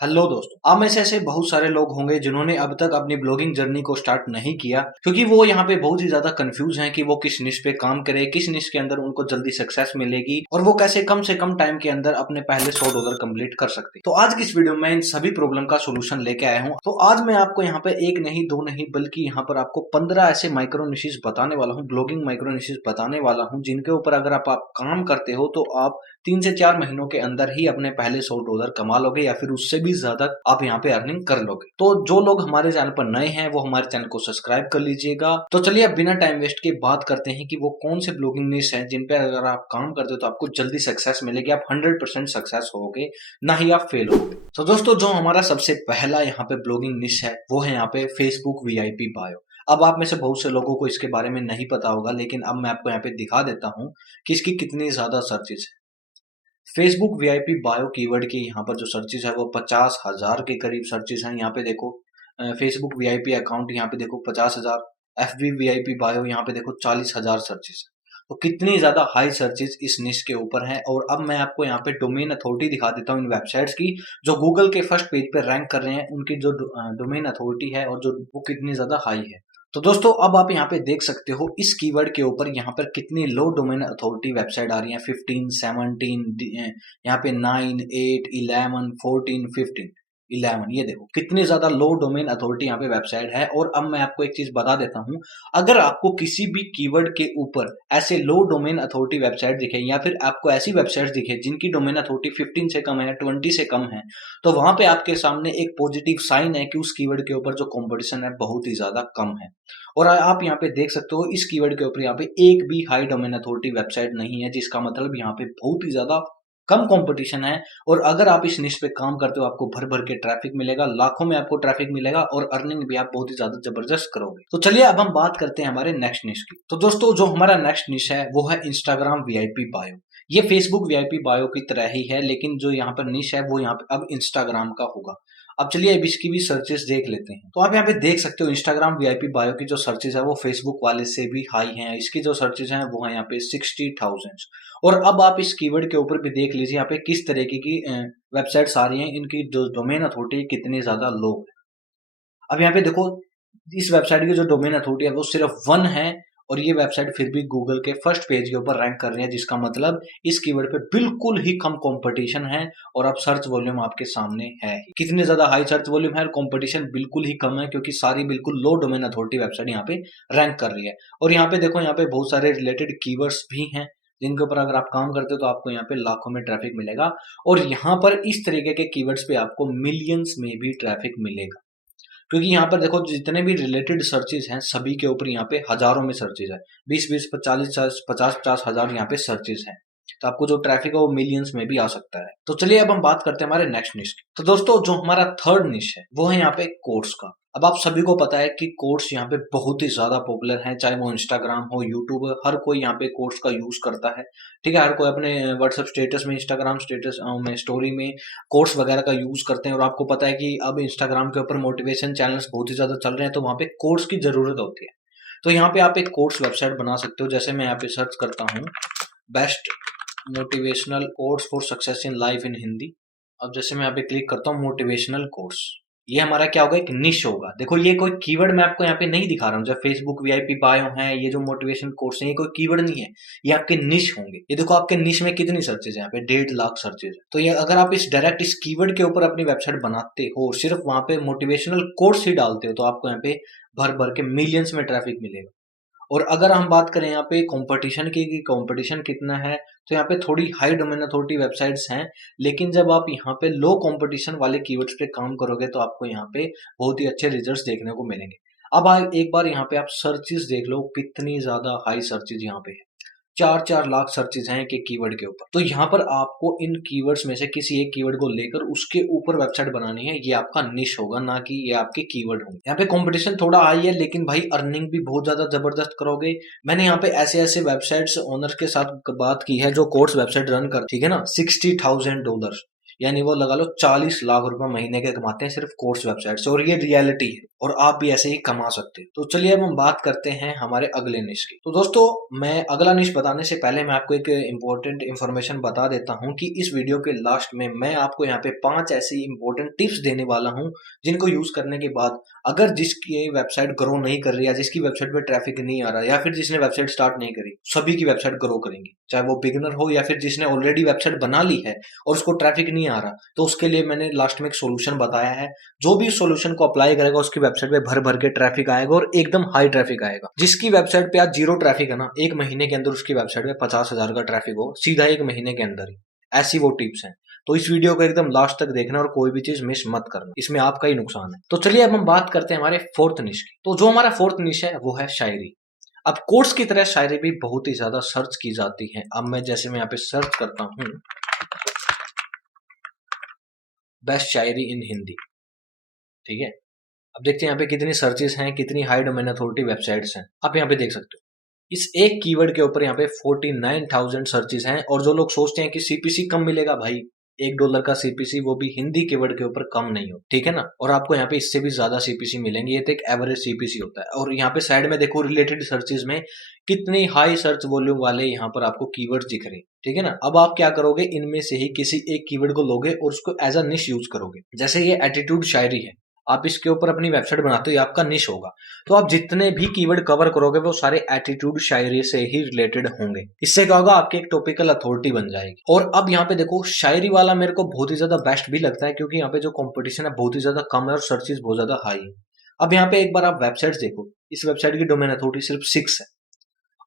Hello दोस्तों, आप में से ऐसे बहुत सारे लोग होंगे जिन्होंने अब तक अपनी ब्लॉगिंग जर्नी को स्टार्ट नहीं किया क्योंकि वो यहाँ पे बहुत ही ज्यादा कंफ्यूज हैं कि वो किस निश पे काम करे, किस निश के अंदर उनको जल्दी सक्सेस मिलेगी और वो कैसे कम से कम टाइम के अंदर अपने पहले $100 कंप्लीट कर सकते। तो आज की इस वीडियो में इन सभी प्रॉब्लम का सोल्यूशन लेके आया हूँ। तो आज मैं आपको यहाँ पे एक नहीं दो नहीं बल्कि यहाँ पर आपको 15 ऐसे माइक्रो निशेस बताने वाला हूँ, ब्लॉगिंग माइक्रो निशेस बताने वाला हूँ जिनके ऊपर अगर आप काम करते हो तो आप 3 से 4 महीनों के अंदर ही अपने पहले $100 कमा लोगे या फिर उससे भी ज्यादा आप यहाँ पे अर्निंग कर लोगे। तो जो लोग हमारे चैनल पर नए हैं वो हमारे चैनल को सब्सक्राइब कर लीजिएगा। तो चलिए अब बिना टाइम वेस्ट के बात करते हैं कि वो कौन से ब्लॉगिंग निश हैं जिन पे अगर आप काम करते हो तो आपको जल्दी सक्सेस मिलेगी, आप 100% सक्सेस होगे, ना ही आप फेल होगे। तो दोस्तों जो हमारा सबसे पहला यहाँ पे ब्लॉगिंग निश है वो है यहाँ पे फेसबुक वीआईपी बायो। अब आप में से बहुत से लोगों को इसके बारे में नहीं पता होगा, लेकिन अब मैं आपको यहाँ पे दिखा देता हूँ कि इसकी कितनी ज्यादा सर्चेस है। फेसबुक वीआईपी बायो कीवर्ड की यहाँ पर जो सर्चेज है वो 50,000 के करीब सर्चेज हैं। यहाँ पे देखो फेसबुक वीआईपी अकाउंट, यहाँ पे देखो 50,000, एफबी वीआईपी बायो यहाँ पे देखो 40,000 सर्चेज। तो कितनी ज्यादा हाई सर्चेज इस निश के ऊपर है। और अब मैं आपको यहाँ पे डोमेन अथॉरिटी दिखा देता हूँ इन वेबसाइट्स की जो गूगल के फर्स्ट पेज पे रैंक कर रहे हैं, उनकी जो डोमेन अथॉरिटी है और जो वो कितनी ज्यादा हाई है। तो दोस्तों अब आप यहाँ पे देख सकते हो इस कीवर्ड के ऊपर यहाँ पर कितनी लो डोमेन अथॉरिटी वेबसाइट आ रही है। 15, 17, यहाँ पे 9, 8, 11, 14, 15, 11, ये देखो कितनी ज्यादा लो डोमेन अथॉरिटी यहाँ पे वेबसाइट है। और अब मैं आपको एक चीज बता देता हूँ, अगर आपको किसी भी कीवर्ड के ऊपर ऐसे लो डोमेन अथॉरिटी वेबसाइट दिखे या फिर आपको ऐसी वेबसाइट दिखे जिनकी डोमेन अथॉरिटी 15 से कम है, 20 से कम है, तो वहां पे आपके सामने एक पॉजिटिव साइन है कि उस कीवर्ड के ऊपर जो कंपटीशन है बहुत ही ज्यादा कम है। और आप यहाँ पे देख सकते हो इस कीवर्ड के ऊपर यहाँ पे एक भी हाई डोमेन अथॉरिटी वेबसाइट नहीं है, जिसका मतलब यहाँ पे बहुत ही ज्यादा कम कंपटीशन है। और अगर आप इस निश पे काम करते हो आपको भर भर के ट्रैफिक मिलेगा, लाखों में आपको ट्रैफिक मिलेगा और अर्निंग भी आप बहुत ही ज्यादा जबरदस्त करोगे। तो चलिए अब हम बात करते हैं हमारे नेक्स्ट निश की। तो दोस्तों जो हमारा नेक्स्ट निश है वो है इंस्टाग्राम वीआईपी बायो। ये फेसबुक वीआईपी बायो की तरह ही है, लेकिन जो यहाँ पर निश है वो यहाँ पे अब इंस्टाग्राम का होगा। अब चलिए अब इसकी भी सर्चेस देख लेते हैं। तो आप यहाँ पे देख सकते हो इंस्टाग्राम वीआईपी बायो की जो सर्चेस है वो फेसबुक वाले से भी हाई हैं। इसकी जो सर्चेस हैं वो है यहाँ पे 60,000। और अब आप इस कीवर्ड के ऊपर भी देख लीजिए यहाँ पे किस तरीके की वेबसाइट्स आ रही हैं, इनकी जो डोमेन अथॉरिटी कितनी ज्यादा लो है। अब यहाँ पे देखो इस वेबसाइट की जो डोमेन अथॉरिटी है वो सिर्फ 1 है और ये वेबसाइट फिर भी गूगल के फर्स्ट पेज के ऊपर रैंक कर रही है, जिसका मतलब इस कीवर्ड पे बिल्कुल ही कम कंपटीशन है और अब सर्च वॉल्यूम आपके सामने है ही। कितनी ज्यादा हाई सर्च वॉल्यूम है और कंपटीशन बिल्कुल ही कम है क्योंकि सारी बिल्कुल लो डोमेन अथॉरिटी वेबसाइट यहाँ पे रैंक कर रही है। और यहाँ पे देखो यहाँ पे बहुत सारे रिलेटेड कीवर्ड्स भी हैं जिनके ऊपर अगर आप काम करते हो तो आपको यहाँ पे लाखों में ट्रैफिक मिलेगा। और यहाँ पर इस तरीके के कीवर्ड्स पे आपको मिलियंस में भी ट्रैफिक मिलेगा, क्योंकि यहाँ पर देखो जितने भी रिलेटेड सर्चेज हैं सभी के ऊपर यहाँ पे हजारों में सर्चेज है, 20-20, 50-50 हजार यहाँ पे सर्चेज हैं। तो आपको जो ट्रैफिक है वो मिलियंस में भी आ सकता है। तो चलिए अब हम बात करते हैं हमारे नेक्स्ट निश की। तो दोस्तों जो हमारा थर्ड निश है वो है यहाँ पे कोर्स का। अब आप सभी को पता है कि कोर्स यहाँ पे बहुत ही ज्यादा पॉपुलर है, चाहे वो इंस्टाग्राम हो, यूट्यूब हो, हर कोई यहाँ पे कोर्स का यूज करता है। ठीक है, हर कोई अपने व्हाट्सएप स्टेटस में, इंस्टाग्राम स्टेटस में, स्टोरी में कोर्स वगैरह का यूज करते हैं। और आपको पता है कि अब इंस्टाग्राम के ऊपर मोटिवेशन चैनल्स बहुत ही ज्यादा चल रहे हैं, तो वहाँ पे कोर्स की जरूरत होती है। तो यहाँ पे आप एक कोर्स वेबसाइट बना सकते हो। जैसे मैं यहाँ पे सर्च करता हूँ best motivational course for success in life in Hindi. अब जैसे मैं यहाँ पे क्लिक करता हूँ मोटिवेशनल कोर्स, ये हमारा क्या होगा, एक निश होगा। देखो ये कोई कीवर्ड मैं आपको यहाँ पे नहीं दिखा रहा हूँ, जब फेसबुक वीआईपी बायो है, ये जो मोटिवेशन कोर्स है, ये कोई कीवर्ड नहीं है, ये आपके निश होंगे। ये देखो आपके निश में कितनी सर्चेज है, यहाँ पे 1.5 लाख सर्चेज है। तो ये अगर आप इस डायरेक्ट इस कीवर्ड के ऊपर अपनी वेबसाइट बनाते हो, सिर्फ वहां पे मोटिवेशनल कोर्स ही डालते हो, तो आपको यहाँ पे भर भर के मिलियंस में ट्रैफिक मिलेगा। और अगर हम बात करें यहाँ पे कंपटीशन की कि कंपटीशन कितना है, तो यहाँ पे थोड़ी हाई डोमेन अथॉरिटी वेबसाइट्स हैं, लेकिन जब आप यहाँ पे लो कंपटीशन वाले कीवर्ड्स पे काम करोगे तो आपको यहाँ पे बहुत ही अच्छे रिजल्ट्स देखने को मिलेंगे। अब एक बार यहाँ पे आप सर्चेस देख लो कितनी ज्यादा हाई सर्चेज यहाँ पे है, 4-4 लाख सर्चेज हैं एक कीवर्ड के ऊपर। तो यहाँ पर आपको इन कीवर्ड्स में से किसी एक कीवर्ड को लेकर उसके ऊपर वेबसाइट बनानी है, ये आपका निश होगा, ना कि ये आपके कीवर्ड होंगे। यहाँ पे कंपटीशन थोड़ा हाई है लेकिन भाई अर्निंग भी बहुत ज्यादा जबरदस्त करोगे। मैंने यहाँ पे ऐसे ऐसे वेबसाइट्स ओनर के साथ बात की है जो कोर्स वेबसाइट रन कर, ठीक है ना, $60,000। यानी वो लगा लो 40 लाख रुपए महीने के कमाते हैं सिर्फ कोर्स वेबसाइट से, और ये रियलिटी है और आप भी ऐसे ही कमा सकते हैं। तो चलिए अब हम बात करते हैं हमारे अगले निश की। तो दोस्तों मैं अगला निश बताने से पहले मैं आपको एक इंपॉर्टेंट इन्फॉर्मेशन बता देता हूं कि इस वीडियो के लास्ट में मैं आपको यहाँ पे 5 ऐसी इंपॉर्टेंट टिप्स देने वाला हूं जिनको यूज करने के बाद अगर जिसकी वेबसाइट ग्रो नहीं कर रही है, जिसकी वेबसाइट पे ट्रैफिक नहीं आ रहा, या फिर जिसने वेबसाइट स्टार्ट नहीं करी, सभी की वेबसाइट ग्रो करेंगी, चाहे वो बिगिनर हो या फिर जिसने ऑलरेडी वेबसाइट बना ली है और उसको ट्रैफिक नहीं आ रहा। तो उसके लिए मैंने लास्ट में एक सोल्यूशन बताया है, जो भी इस सोल्यूशन को अप्लाई करेगा उसकी वेबसाइट पे भर भर के ट्रैफिक आएगा और एकदम हाई ट्रैफिक आएगा। जिसकी वेबसाइट पे आज जीरो ट्रैफिक है ना, एक महीने के अंदर उसकी वेबसाइट पे 50,000 का ट्रैफिक हो सीधा एक महीने के अंदर ही। ऐसी वो टिप्स हैं। तो इस वीडियो को एकदम लास्ट तक देखना और कोई भी चीज मिस मत करना, इसमें आपका ही नुकसान है। तो चलिए अब हम बात करते हैं हमारे फोर्थ निश की। तो जो हमारा फोर्थ निश है वो है शायरी। अब कोर्स की तरह शायरी भी बहुत ही ज्यादा सर्च की जाती है। अब मैं जैसे मैं यहाँ पे सर्च करता हूँ बेस्ट शायरी इन हिंदी, ठीक है। अब देखते हैं यहाँ पे कितनी सर्चेस हैं, कितनी हाई डोमेन अथॉरिटी वेबसाइट्स हैं। आप यहाँ पे देख सकते हो इस एक कीवर्ड के ऊपर यहाँ पे 49,000 सर्चेस हैं। और जो लोग सोचते हैं कि सीपीसी कम मिलेगा, भाई $1 का सीपीसी वो भी हिंदी कीवर्ड के ऊपर कम नहीं हो, ठीक है ना। और आपको यहाँ पे इससे भी ज्यादा सीपीसी मिलेंगे, ये तो एक एवरेज सीपीसी होता है। और यहाँ पे साइड में देखो रिलेटेड सर्चेस में कितनी हाई सर्च वॉल्यूम वाले यहाँ पर आपको कीवर्ड्स दिख रहे हैं, ठीक है ना। अब आप क्या करोगे, इनमें से ही किसी एक कीवर्ड को लोगे और उसको एज अ निश यूज करोगे। जैसे ये एटीट्यूड शायरी है, आप इसके ऊपर अपनी वेबसाइट बनाते हो, ये आपका निश होगा। तो आप जितने भी कीवर्ड कवर करोगे वो सारे एटीट्यूड शायरी से ही रिलेटेड होंगे। इससे क्या होगा, आपकी एक टॉपिकल अथॉरिटी बन जाएगी। और अब यहाँ पे देखो शायरी वाला मेरे को बहुत ही ज्यादा बेस्ट भी लगता है, क्योंकि यहाँ पे जो कंपटीशन है बहुत ही ज्यादा कम है और सर्चेस बहुत ज्यादा हाई है। अब यहाँ पे एक बार आप वेबसाइट देखो, इस वेबसाइट की डोमेन अथॉरिटी सिर्फ 6 है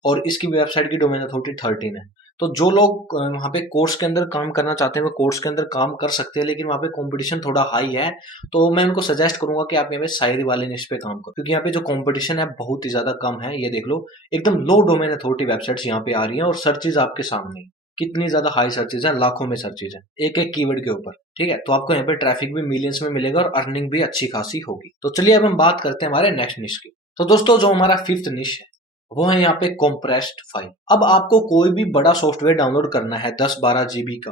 और इसकी वेबसाइट की डोमेन अथॉरिटी 13 है। तो जो लोग वहाँ पे कोर्स के अंदर काम करना चाहते हैं वो कोर्स के अंदर काम कर सकते हैं, लेकिन वहाँ पे कंपटीशन थोड़ा हाई है। तो मैं उनको सजेस्ट करूंगा कि आप यहाँ पे शायरी वाले निश पे काम करो, क्योंकि यहाँ पे जो कंपटीशन है बहुत ही ज्यादा कम है। ये देख लो एकदम लो डोमेन अथॉरिटी वेबसाइट्स यहाँ पे आ रही हैं और सर्चेज आपके सामने कितनी ज्यादा हाई सर्चेज है, लाखों में सर्चेज है एक एक कीवर्ड के ऊपर, ठीक है। तो आपको यहाँ पे ट्रैफिक भी मिलियंस में मिलेगा और अर्निंग भी अच्छी खासी होगी। तो चलिए अब हम बात करते हैं हमारे नेक्स्ट निश की। तो दोस्तों जो हमारा फिफ्थ निश है वो है यहाँ पे कॉम्प्रेस्ड फाइल। अब आपको कोई भी बड़ा सॉफ्टवेयर डाउनलोड करना है 10-12 जीबी का,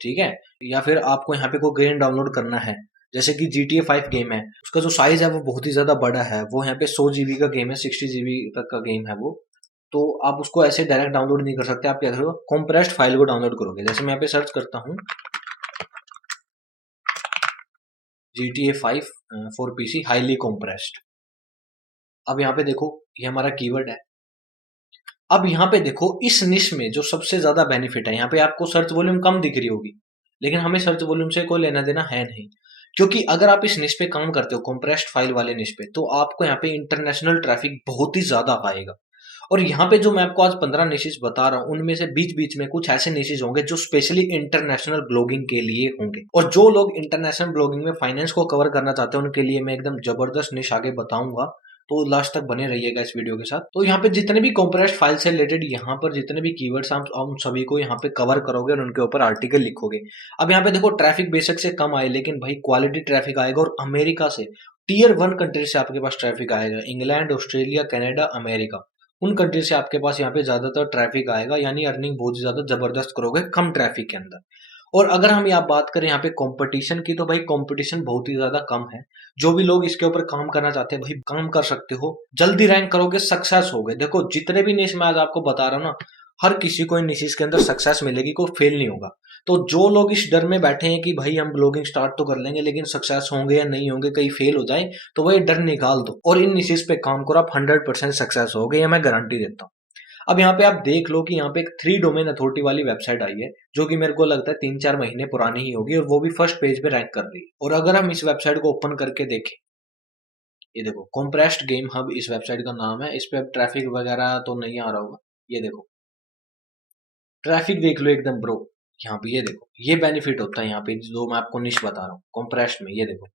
ठीक है, या फिर आपको यहाँ पे कोई गेम डाउनलोड करना है, जैसे कि GTA 5 गेम है, उसका जो साइज है वो बहुत ही ज्यादा बड़ा है। वो यहाँ पे 100 जीबी का गेम है, 60 जीबी तक का गेम है वो। तो आप उसको ऐसे डायरेक्ट डाउनलोड नहीं कर सकते, आप क्या करोगे, कॉम्प्रेस्ड फाइल को डाउनलोड करोगे। जैसे मैं यहाँ पे सर्च करता हूँ GTA 5 for PC highly compressed. अब यहाँ पे देखो ये हमारा कीवर्ड है। अब यहाँ पे देखो इस निश में जो सबसे ज्यादा बेनिफिट है, यहाँ पे आपको सर्च वॉल्यूम कम दिख रही होगी, लेकिन हमें सर्च वॉल्यूम से कोई लेना देना है नहीं। क्योंकि अगर आप इस निश पे काम करते हो, कंप्रेस्ड फाइल वाले निश पे, तो आपको यहाँ पे इंटरनेशनल ट्रैफिक बहुत ही ज्यादा आएगा। और यहाँ पे जो मैं आपको आज 15 निशेज बता रहा हूँ उनमें से बीच बीच में कुछ ऐसे निशेज होंगे जो स्पेशली इंटरनेशनल ब्लॉगिंग के लिए होंगे। और जो लोग इंटरनेशनल ब्लॉगिंग में फाइनेंस को कवर करना चाहते हैं उनके लिए मैं एकदम जबरदस्त निश आगे बताऊंगा। तो लास्ट तक बने रहिएगा इस वीडियो के साथ। तो यहाँ पे जितने भी कॉम्प्रेस्ड फाइल से रिलेटेड यहाँ पर जितने भी कीवर्ड्स आप उन सभी को यहाँ पे कवर करोगे और उनके ऊपर आर्टिकल लिखोगे। अब यहाँ पे देखो ट्रैफिक बेशक से कम आए, लेकिन भाई क्वालिटी ट्रैफिक आएगा। और अमेरिका से टीयर 1 कंट्री से आपके पास ट्रैफिक आएगा, इंग्लैंड, ऑस्ट्रेलिया, कनाडा, अमेरिका, उन कंट्री से आपके पास यहाँ पे ज्यादातर ट्रैफिक आएगा। यानी अर्निंग बहुत ज्यादा जबरदस्त करोगे कम ट्रैफिक के अंदर। और अगर हम यहाँ बात करें यहाँ पे कंपटीशन की, तो भाई कंपटीशन बहुत ही ज्यादा कम है। जो भी लोग इसके ऊपर काम करना चाहते हैं भाई काम कर सकते हो, जल्दी रैंक करोगे, सक्सेस हो गए। देखो जितने भी निश मैं आज आपको बता रहा हूँ ना, हर किसी को इन निशेस के अंदर सक्सेस मिलेगी, कोई फेल नहीं होगा। तो जो लोग इस डर में बैठे हैं कि भाई हम ब्लॉगिंग स्टार्ट तो कर लेंगे लेकिन सक्सेस होंगे या नहीं होंगे, कहीं फेल हो जाए, तो वह डर निकाल दो और इन निशेस पे काम करो, आप 100% सक्सेस हो गए, ये मैं गारंटी देता हूँ। अब यहाँ पे आप देख लो कि यहाँ पे एक 3 डोमेन अथॉरिटी वाली वेबसाइट आई है, जो कि मेरे को लगता है 3-4 महीने पुरानी ही होगी और वो भी फर्स्ट पेज पे रैंक कर रही है। और अगर हम इस वेबसाइट को ओपन करके देखें, ये देखो कॉम्प्रेस्ड गेम हब इस वेबसाइट का नाम है। इस पे अब ट्रैफिक वगैरह तो नहीं आ रहा होगा, ये देखो ट्रैफिक देख लो एकदम ब्रो। यहाँ पे ये देखो ये बेनिफिट होता है यहाँ पे जो मैं आपको निश बता रहा हूँ कॉम्प्रेस्ड में। ये देखो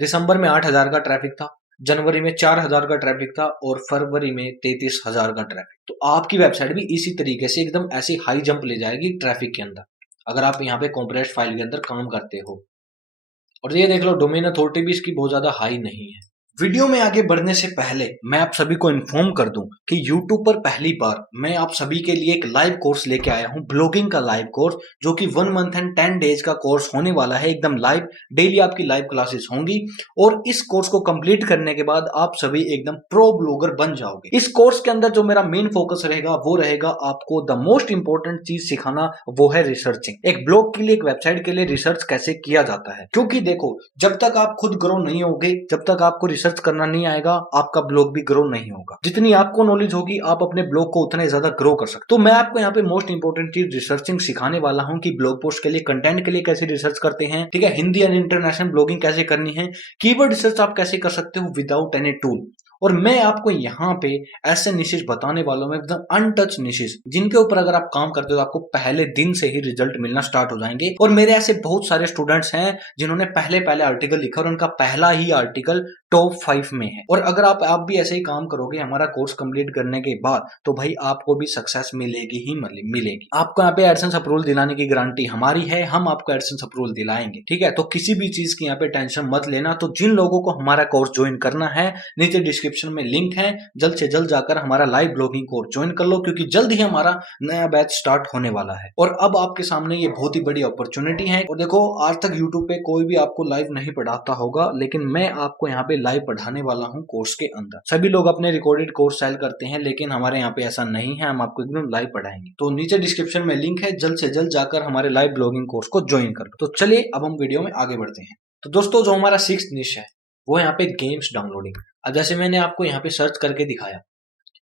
दिसंबर में 8,000 का ट्रैफिक था, जनवरी में 4,000 का ट्रैफिक था और फरवरी में 33,000 का ट्रैफिक। तो आपकी वेबसाइट भी इसी तरीके से एकदम ऐसी हाई जंप ले जाएगी ट्रैफिक के अंदर, अगर आप यहाँ पे कॉम्प्रेस्ड फाइल के अंदर काम करते हो। और ये देख लो डोमेन अथॉरिटी भी इसकी बहुत ज्यादा हाई नहीं है, वीडियो में आगे बढ़ने से पहले मैं आप सभी को इन्फॉर्म कर दूं कि YouTube पर पहली बार मैं आप सभी के लिए एक लाइव कोर्स लेके आया हूं, ब्लॉगिंग का लाइव कोर्स, जो कि 1 मंथ एंड 10 डेज का कोर्स होने वाला है, एकदम लाइव। डेली आपकी लाइव क्लासेस होंगी और इस कोर्स को कंप्लीट करने के बाद आप सभी एकदम प्रो ब्लॉगर बन जाओगे। इस कोर्स के अंदर जो मेरा मेन फोकस रहेगा वो रहेगा आपको द मोस्ट इंपॉर्टेंट चीज सिखाना, वो है रिसर्चिंग। एक ब्लॉग के लिए, एक वेबसाइट के लिए रिसर्च कैसे किया जाता है, क्योंकि देखो जब तक आप खुद ग्रो नहीं होगे, जब तक आपको रिसर्च करना नहीं आएगा, आपका ब्लॉग भी ग्रो नहीं होगा। जितनी आपको नॉलेज होगी आप अपने ब्लॉग को उतना ज्यादा ग्रो कर सकते हो। तो मैं आपको यहाँ पे मोस्ट इंपोर्टेंट चीज रिसर्चिंग सिखाने वाला हूँ कि ब्लॉग पोस्ट के लिए, कंटेंट के लिए कैसे रिसर्च करते हैं, ठीक है, हिंदी एंड इंटरनेशनल ब्लॉगिंग कैसे करनी है, कीवर्ड रिसर्च आप कैसे कर सकते हो विदाउट एनी टूल। और मैं आपको यहाँ पे ऐसे निशेष बताने वाला हूँ, एकदम अनटच निशेष, जिनके ऊपर अगर आप काम करते हो आपको पहले दिन से ही रिजल्ट मिलना स्टार्ट हो जाएंगे। और मेरे ऐसे बहुत सारे स्टूडेंट्स हैं जिन्होंने पहले पहले आर्टिकल लिखा और उनका पहला ही आर्टिकल टॉप 5 में है। और अगर आप भी ऐसे ही काम करोगे हमारा कोर्स कंप्लीट करने के बाद, तो भाई आपको भी सक्सेस मिलेगी ही मिलेगी। आपको यहाँ पे एडसेंस अप्रूवल दिलाने की गारंटी हमारी है, हम आपको एडसेंस अप्रूवल दिलाएंगे, ठीक है। तो किसी भी चीज की यहाँ पे टेंशन मत लेना। तो जिन लोगों को हमारा कोर्स ज्वाइन करना है, नीचे डिस्क्रिप्शन में लिंक है, जल्द से जल्द जाकर हमारा लाइव ब्लॉगिंग कोर्स ज्वाइन कर लो, क्योंकि जल्द ही हमारा नया बैच स्टार्ट होने वाला है। और अब आपके सामने ये बहुत ही बड़ी अपॉर्चुनिटी है। और देखो आज तक यूट्यूब पे कोई भी आपको लाइव नहीं पढ़ाता होगा, लेकिन मैं आपको यहाँ पे लाइव पढ़ाने वाला हूँ कोर्स के अंदर। सभी लोग अपने रिकॉर्डेड कोर्स सेल करते हैं, लेकिन हमारे यहाँ पे ऐसा नहीं है, हम आपको एकदम लाइव पढ़ाएंगे। तो नीचे डिस्क्रिप्शन में लिंक है, जल्द से जल्द जाकर हमारे लाइव ब्लॉगिंग कोर्स को ज्वाइन कर लो। तो चलिए अब हम वीडियो में आगे बढ़ते हैं। तो दोस्तों जो हमारा 6th निश है वो यहाँ पे गेम्स डाउनलोडिंग। अब जैसे मैंने आपको यहाँ पे सर्च करके दिखाया,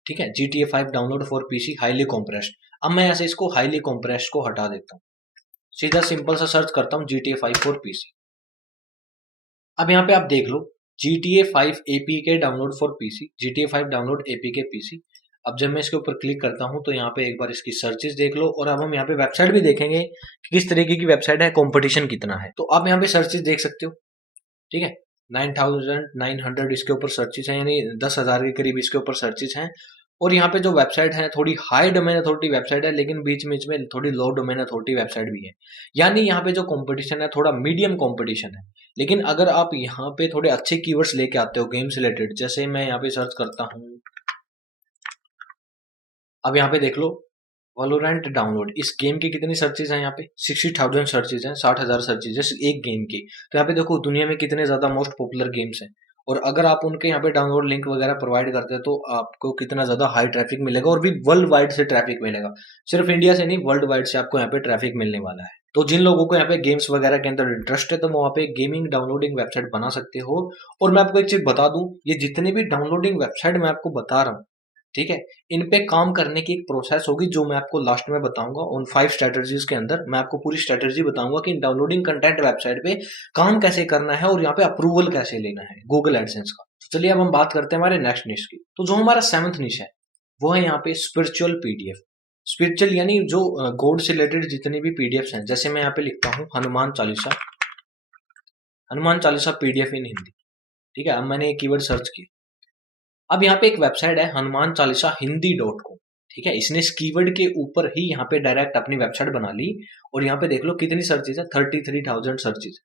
ठीक है, GTA 5 download for PC highly compressed. अब मैं ऐसे इसको हाईली कॉम्प्रेस्ड को हटा देता हूँ, सीधा सिंपल सा सर्च करता हूँ GTA 5 फॉर पीसी। अब यहाँ पे आप देख लो GTA 5 APK download for PC, GTA 5 download APK PC. अब जब मैं इसके ऊपर क्लिक करता हूँ तो यहाँ पे एक बार इसकी सर्चेस देख लो, और अब हम यहाँ पे वेबसाइट भी देखेंगे कि किस तरीके की वेबसाइट है, कंपटीशन कितना है। तो आप यहाँ पे सर्चेस देख सकते हो, ठीक है, 9,900 इसके ऊपर सर्चेस हैं, यानी 10,000 के करीब इसके ऊपर सर्चेस हैं। और यहाँ पे जो वेबसाइट है थोड़ी हाई डोमेन अथॉरिटी वेबसाइट है, लेकिन बीच बीच में थोड़ी लो डोमेन अथॉरिटी वेबसाइट भी है। यानी यहाँ पे जो कंपटीशन है थोड़ा मीडियम कंपटीशन है। लेकिन अगर आप यहाँ पे थोड़े अच्छे कीवर्ड्स लेके आते हो गेम से रिलेटेड, जैसे मैं यहाँ पे सर्च करता हूँ, अब यहाँ पे देख लो वलोरेंट डाउनलोड, इस गेम की कितनी सर्चेज हैं यहाँ पे, 60,000 सर्चेज हैं, 60,000 सर्चेज है एक गेम की। तो यहाँ पे देखो दुनिया में कितने ज्यादा मोस्ट पॉपुलर गेम्स हैं, और अगर आप उनके यहाँ पे डाउनलोड लिंक वगैरह प्रोवाइड करते हैं तो आपको कितना ज्यादा हाई ट्रैफिक मिलेगा, और भी वर्ल्ड वाइड से ट्रैफिक मिलेगा, सिर्फ इंडिया से नहीं वर्ल्ड वाइड से आपको यहाँ पे ट्रैफिक मिलने वाला है। तो जिन लोगों को यहाँ पे गेम्स वगैरह के अंदर इंटरेस्ट है तो वहाँ पे गेमिंग डाउनलोडिंग वेबसाइट बना सकते हो। और मैं आपको एक चीज बता दूं, ये जितने भी डाउनलोडिंग वेबसाइट मैं आपको बता रहा हूँ, ठीक है, इन पे काम करने की एक प्रोसेस होगी जो मैं आपको लास्ट में बताऊंगा। उन 5 स्ट्रेटजीज के अंदर मैं आपको पूरी स्ट्रेटजी बताऊंगा कि डाउनलोडिंग कंटेंट वेबसाइट पे काम कैसे करना है और यहाँ पे अप्रूवल कैसे लेना है गूगल एडसेंस का। तो चलिए अब हम बात करते हैं हमारे नेक्स्ट निश की। तो जो हमारा 7th निश है वो है यहाँ पे स्पिरिचुअल पीडीएफ। स्पिरिचुअल यानी जो गॉड से रिलेटेड जितनी भी पीडीएफ हैं, जैसे मैं यहाँ पे लिखता हूँ हनुमान चालीसा, हनुमान चालीसा पीडीएफ इन हिंदी, ठीक है। अब मैंने एक कीवर्ड सर्च किया, अब यहाँ पे एक वेबसाइट है हनुमान चालीसा हिंदी.com, ठीक है, इसने इस कीवर्ड के ऊपर ही यहाँ पे डायरेक्ट अपनी वेबसाइट बना ली। और यहाँ पे देख लो कितनी सर्चेज है, 33,000 सर्चेज।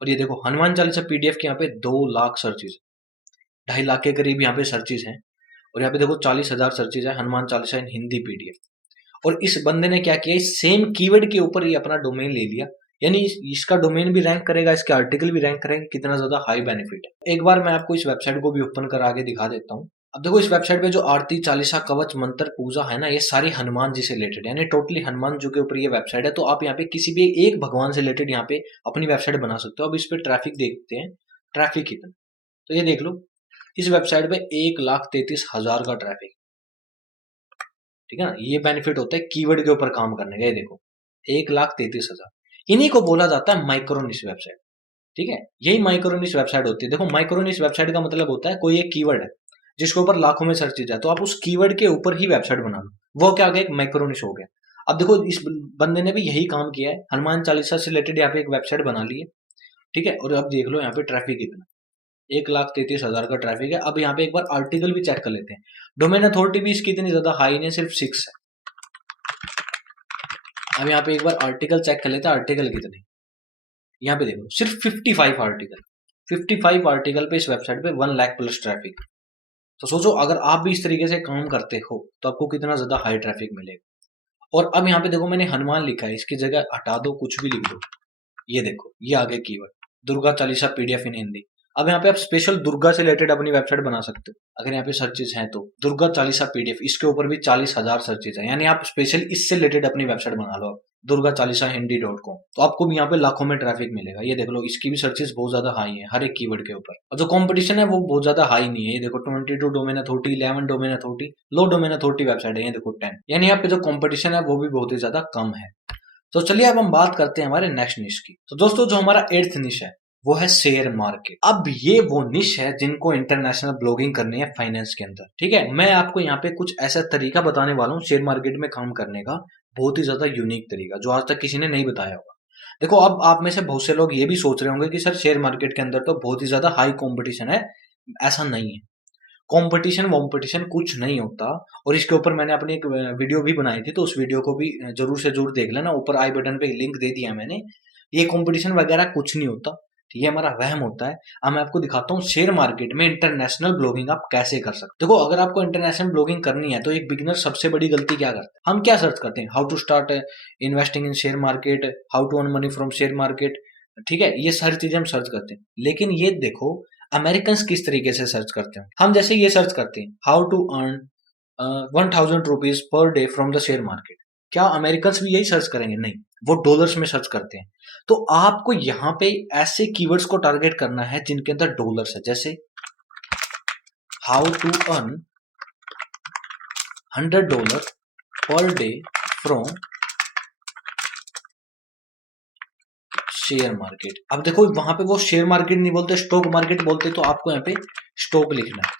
और ये देखो हनुमान चालीसा पीडीएफ के यहाँ पे 2 लाख सर्चेज, 2.5 लाख के करीब यहाँ पे सर्चेज हैं। और यहाँ पे देखो 40,000 सर्चेज है हनुमान चालीसा इन हिंदी पीडीएफ। और इस बंदे ने क्या किया, इस सेम कीवर्ड के ऊपर ही अपना डोमेन ले लिया, यानी इसका डोमेन भी रैंक करेगा, इसके आर्टिकल भी रैंक करेंगे, कितना ज्यादा हाई बेनिफिट है। एक बार मैं आपको इस वेबसाइट को भी ओपन करा के दिखा देता हूँ। अब देखो इस वेबसाइट पे जो आरती चालीसा कवच मंत्र पूजा है ना, ये सारी हनुमान जी से रिलेटेड, यानी टोटली हनुमान जी के ऊपर ये वेबसाइट है। तो आप यहाँ पे किसी भी एक भगवान से रिलेटेड यहाँ पे अपनी वेबसाइट बना सकते हो। अब इस पे ट्रैफिक देखते हैं, ट्रैफिक कितना, तो ये देख लो इस वेबसाइट पे 1,33,000 का ट्रैफिक, ठीक है ना। ये बेनिफिट होता है कीवर्ड के ऊपर काम करने का। ये देखो 1,33,000, इन्हीं को बोला जाता है माइक्रोनिश वेबसाइट, ठीक है। यही माइक्रोनिश वेबसाइट होती है। देखो माइक्रोनिश वेबसाइट का मतलब होता है कोई एक कीवर्ड है जिसके ऊपर लाखों में सर्चेज है, तो आप उस कीवर्ड के ऊपर ही वेबसाइट बना लो, वो क्या हो गया, एक माइक्रोनिश हो गया। अब देखो इस बंदे ने भी यही काम किया है, हनुमान चालीसा से रिलेटेड यहाँ पे एक वेबसाइट बना ली है, ठीक है। और अब देख लो यहाँ पे ट्रैफिक कितना, 1,33,000 का ट्रैफिक है। अब यहाँ पे एक बार आर्टिकल भी चेक कर लेते हैं, डोमेन अथॉरिटी भी इसकी इतनी ज्यादा हाई नहीं, सिर्फ 6 है। अब यहाँ पे एक बार आर्टिकल चेक कर लेते हैं, आर्टिकल कितने, यहाँ पे देखो सिर्फ 55 आर्टिकल, 55 आर्टिकल पे इस वेबसाइट पे 1 लाख प्लस ट्रैफिक। तो सोचो अगर आप भी इस तरीके से काम करते हो तो आपको कितना ज्यादा हाई ट्रैफिक मिलेगा। और अब यहाँ पे देखो मैंने हनुमान लिखा है, इसकी जगह हटा दो, कुछ भी लिख दो। ये देखो ये आगे कीवर्ड दुर्गा चालीसा पीडीएफ इन हिंदी। अब यहाँ पे आप स्पेशल दुर्गा से रिलेटेड अपनी वेबसाइट बना सकते हो। अगर यहाँ पे सर्चेज हैं तो दुर्गा चालीसा पीडीएफ, इसके ऊपर भी 40,000 सर्चेज है, यानी आप स्पेशल इससे रिलेटेड अपनी वेबसाइट बना लो दुर्गा चालीसा हिंदी .com, तो आपको भी यहाँ पे लाखों में ट्रैफिक मिलेगा। ये देख लो इसकी भी सर्चेज बहुत ज्यादा हाई है हर एक कीवर्ड के ऊपर, और जो कंपटीशन है वो बहुत ज्यादा हाई नहीं है। ये देखो 22 डोमेन अथॉरिटी, 11 डोमेन अथॉरिटी, लो डोमेन अथॉरिटी वेबसाइट है ये देखो 10, यानी यहाँ पे जो कंपटीशन है वो भी बहुत ही ज्यादा कम है। तो चलिए अब हम बात करते हैं हमारे नेक्स्ट निश की। तो दोस्तों जो हमारा 8th निश है वो है शेयर मार्केट। अब ये वो निश है जिनको इंटरनेशनल ब्लॉगिंग करनी है फाइनेंस के अंदर, ठीक है। मैं आपको यहाँ पे कुछ ऐसा तरीका बताने वाला हूँ शेयर मार्केट में काम करने का, बहुत ही ज्यादा यूनिक तरीका जो आज तक किसी ने नहीं बताया होगा। देखो अब आप में से बहुत से लोग ये भी सोच रहे होंगे कि सर शेयर मार्केट के अंदर तो बहुत ही ज्यादा हाई कॉम्पिटिशन है। ऐसा नहीं है, कंपटीशन वॉम्पिटिशन कुछ नहीं होता। और इसके ऊपर मैंने अपनी एक वीडियो भी बनाई थी, तो उस वीडियो को भी जरूर से जरूर देख लेना, ऊपर आई बटन पे लिंक दे दिया मैंने। ये कंपटीशन वगैरह कुछ नहीं होता, ठीक है, हमारा वहम होता है। अब मैं आपको दिखाता हूँ शेयर मार्केट में इंटरनेशनल ब्लॉगिंग आप कैसे कर सकते हो। देखो अगर आपको इंटरनेशनल ब्लॉगिंग करनी है तो एक बिगिनर सबसे बड़ी गलती क्या करता है, हम क्या सर्च करते हैं, how to start investing in share market, how to earn money from share market, ठीक है, ये सारी चीजें हम सर्च करते हैं। लेकिन ये देखो अमेरिकन किस तरीके से सर्च करते हैं। हम जैसे ये सर्च करते हैं how to earn 1000 rupees per day from the share market, क्या अमेरिकन भी यही सर्च करेंगे? नहीं, वो डॉलर्स में सर्च करते हैं। तो आपको यहाँ पे ऐसे कीवर्ड्स को टारगेट करना है जिनके अंदर डॉलर्स है, जैसे हाउ टू अर्न $100 पर डे फ्रॉम शेयर मार्केट। अब देखो वहां पे वो शेयर मार्केट नहीं बोलते, स्टॉक मार्केट बोलते, तो आपको यहाँ पे स्टॉक लिखना है।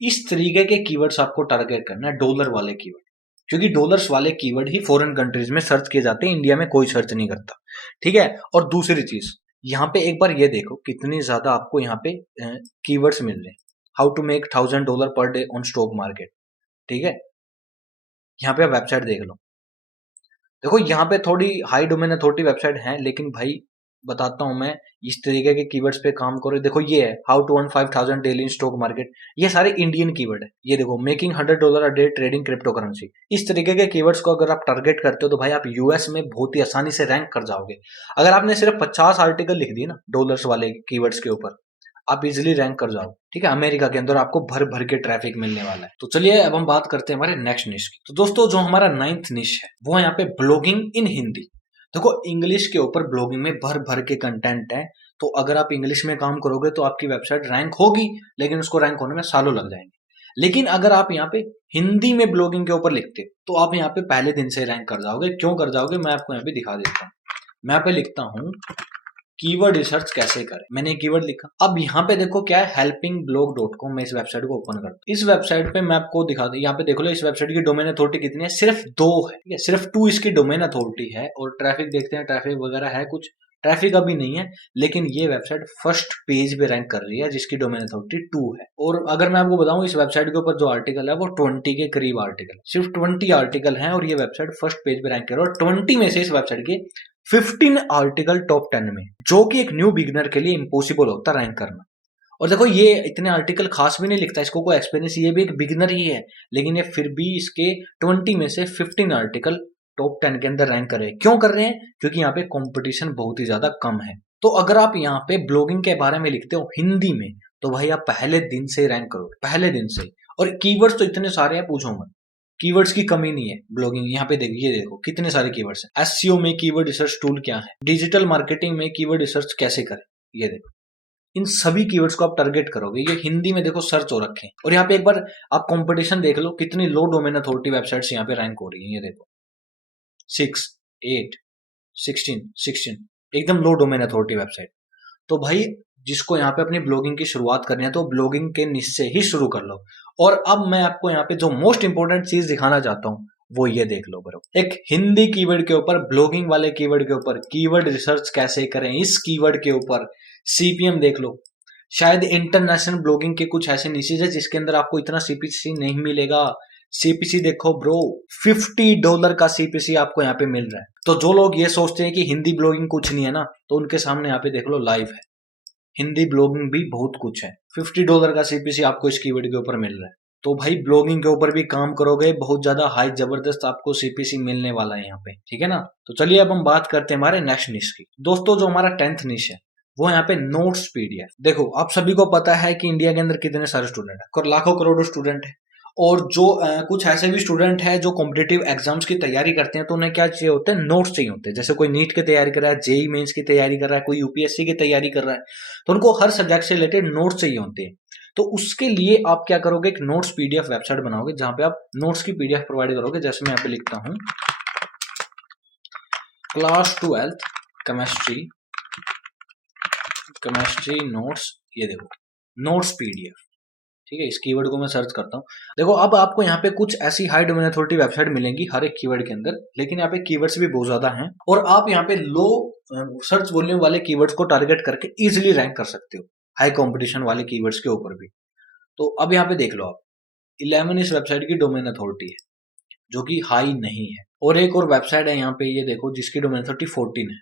इस तरीके के कीवर्ड्स आपको टारगेट करना है, डॉलर वाले कीवर्ड, क्योंकि डॉलर्स वाले कीवर्ड ही फॉरेन कंट्रीज में सर्च किए जाते हैं, इंडिया में कोई सर्च नहीं करता, ठीक है। और दूसरी चीज यहाँ पे एक बार ये देखो कितनी ज्यादा आपको यहाँ पे कीवर्ड्स मिल रहे हैं। How to make $1000 per day on stock market, ठीक है। यहाँ पे आप वेबसाइट देख लो, देखो यहाँ पे थोड़ी हाई डोमेन अथॉरिटी वेबसाइट है, लेकिन भाई बताता हूं मैं, इस तरीके के कीवर्ड्स पे काम करो। देखो ये है how to earn 5000 daily in stock market, ये सारे इंडियन कीवर्ड है। ये देखो making $100 a day trading crypto currency. इस तरीके के कीवर्ड्स को अगर आप टारगेट करते हो तो भाई आप यूएस में बहुत ही आसानी से रैंक कर जाओगे। अगर आपने सिर्फ 50 आर्टिकल लिख दिए ना डॉलर्स वाले कीवर्ड्स के ऊपर, आप इजिली रैंक कर जाओ, ठीक है। अमेरिका के अंदर आपको भर भर के ट्रैफिक मिलने वाला है। तो चलिए अब हम बात करते हैं हमारे नेक्स्ट निश की। तो दोस्तों जो हमारा 9th निश है वो है यहाँ पे ब्लॉगिंग इन हिंदी। देखो इंग्लिश के ऊपर ब्लॉगिंग में भर भर के कंटेंट है, तो अगर आप इंग्लिश में काम करोगे तो आपकी वेबसाइट रैंक होगी, लेकिन उसको रैंक होने में सालों लग जाएंगे। लेकिन अगर आप यहाँ पे हिंदी में ब्लॉगिंग के ऊपर लिखते तो आप यहाँ पे पहले दिन से रैंक कर जाओगे। क्यों कर जाओगे, मैं आपको यहाँ पे दिखा देता हूँ। मैं यहाँ पे लिखता हूँ कीवर्ड रिसर्च कैसे करें, मैंने कीवर्ड लिखा। अब यहाँ पे देखो क्या है, helpingblog.com। मैं इस वेबसाइट को ओपन करता हूँ। इस वेबसाइट पे मैं आपको दिखा दूं, यहाँ पे देख लो इस वेबसाइट की डोमेन अथॉरिटी कितनी है, सिर्फ 2 है, ठीक है, सिर्फ 2 इसकी डोमेन अथॉरिटी है। और ट्रैफिक देखते हैं, ट्रैफिक वगैरह है कुछ, ट्रैफिक अभी नहीं है, लेकिन ये वेबसाइट फर्स्ट पेज पे रैंक कर रही है जिसकी डोमेन अथॉरिटी 2 है। और अगर मैं आपको बताऊं इस वेबसाइट के ऊपर जो आर्टिकल है वो 20 के करीब आर्टिकल, सिर्फ 20 आर्टिकल हैं, और ये वेबसाइट फर्स्ट पेज पे रैंक कर रही है। और 20 में से इस वेबसाइट के 15 आर्टिकल टॉप 10 में, जो कि एक न्यू बिगिनर के लिए इम्पॉसिबल होता है रैंक करना। और देखो ये इतने आर्टिकल खास भी नहीं लिखता, इसको कोई एक्सपीरियंस, ये भी एक बिगिनर ही है, लेकिन ये फिर भी इसके 20 में से 15 आर्टिकल टॉप 10 के अंदर रैंक कर रहे हैं। क्यों कर रहे हैं, क्योंकि यहाँ पे कंपटीशन बहुत ही ज्यादा कम है। तो अगर आप यहाँ पे ब्लॉगिंग के बारे में लिखते हो हिंदी में तो भाई आप पहले दिन से रैंक करोगे, पहले दिन से। और कीवर्ड्स तो इतने सारे हैं पूछो मत, कीवर्ड्स की कमी नहीं है ब्लॉगिंग। यहाँ पे देखिए, देखो कितने सारे कीवर्ड्स हैं। एसईओ में कीवर्ड रिसर्च टूल क्या है, डिजिटल मार्केटिंग में कीवर्ड रिसर्च कैसे करें, ये देखो इन सभी कीवर्ड्स को आप टारगेट करोगे। ये हिंदी में देखो सर्च हो रखे हैं। और यहाँ पे एक बार आप कंपटीशन देख लो, कितनी लो डोमेन अथॉरिटी वेबसाइट्स यहाँ पे रैंक हो रही है। ये देखो 6, 8, 16 एकदम लो डोमेन अथॉरिटी वेबसाइट। तो भाई जिसको यहाँ पे अपनी ब्लॉगिंग की शुरुआत करनी है तो ब्लॉगिंग के निश से ही शुरू कर लो। और अब मैं आपको यहाँ पे जो मोस्ट इंपोर्टेंट चीज दिखाना चाहता हूँ वो ये देख लो ब्रो, एक हिंदी कीवर्ड के ऊपर, ब्लॉगिंग वाले कीवर्ड के ऊपर कीवर्ड रिसर्च कैसे करें, इस कीवर्ड के ऊपर सीपीएम देख लो। शायद इंटरनेशनल ब्लॉगिंग के कुछ ऐसे निशेज है जिसके अंदर आपको इतना सीपीसी नहीं मिलेगा, सीपीसी देखो ब्रो, $50 का सीपीसी आपको यहाँ पे मिल रहा है। तो जो लोग ये सोचते हैं कि हिंदी ब्लॉगिंग कुछ नहीं है ना, तो उनके सामने यहाँ पे देख लो लाइव है, हिंदी ब्लॉगिंग भी बहुत कुछ है। $50 का सीपीसी आपको इस कीवर्ड के ऊपर मिल रहा है। तो भाई ब्लॉगिंग के ऊपर भी काम करोगे, बहुत ज्यादा हाई जबरदस्त आपको सीपीसी मिलने वाला है यहाँ पे, ठीक है ना। तो चलिए अब हम बात करते हैं हमारे नेक्स्ट निश की। दोस्तों जो हमारा 10th निश है वो यहाँ पे नोट्स पीडीएफ। देखो आप सभी को पता है कि इंडिया के अंदर कितने सारे स्टूडेंट है, लाखों करोड़ों स्टूडेंट है। और जो कुछ ऐसे भी स्टूडेंट है जो कॉम्पिटिटिव एग्जाम्स की तैयारी करते हैं, तो उन्हें क्या चाहिए होते हैं, नोट्स चाहिए होते हैं। जैसे कोई नीट की तैयारी कर रहा है, जेई मेंस की तैयारी कर रहा है, कोई यूपीएससी की तैयारी कर रहा है, तो उनको हर सब्जेक्ट से रिलेटेड नोट्स चाहिए होते हैं। तो उसके लिए आप क्या करोगे, एक नोट्स पीडीएफ वेबसाइट बनाओगे जहां पे आप नोट्स की पीडीएफ प्रोवाइड करोगे। जैसे मैं यहाँ पे लिखता हूं क्लास 12th केमिस्ट्री नोट्स, ये देखो नोट्स पीडीएफ, ठीक है। इस कीवर्ड को मैं सर्च करता हूँ। देखो अब आपको यहाँ पे कुछ ऐसी हाई डोमेन अथॉरिटी वेबसाइट मिलेंगी हर एक कीवर्ड के अंदर, लेकिन यहाँ पे कीवर्ड्स भी बहुत ज्यादा हैं और आप यहाँ पे लो सर्च वॉल्यूम वाले कीवर्ड्स को टारगेट करके इजीली रैंक कर सकते हो हाई कंपटीशन वाले कीवर्ड्स के ऊपर भी। तो अब यहाँ पे देख लो आप, 11 इस वेबसाइट की डोमेन अथॉरिटी है जो कि हाई नहीं है, और एक और वेबसाइट है यहाँ पे, ये देखो, जिसकी डोमेन अथॉरिटी 14 है,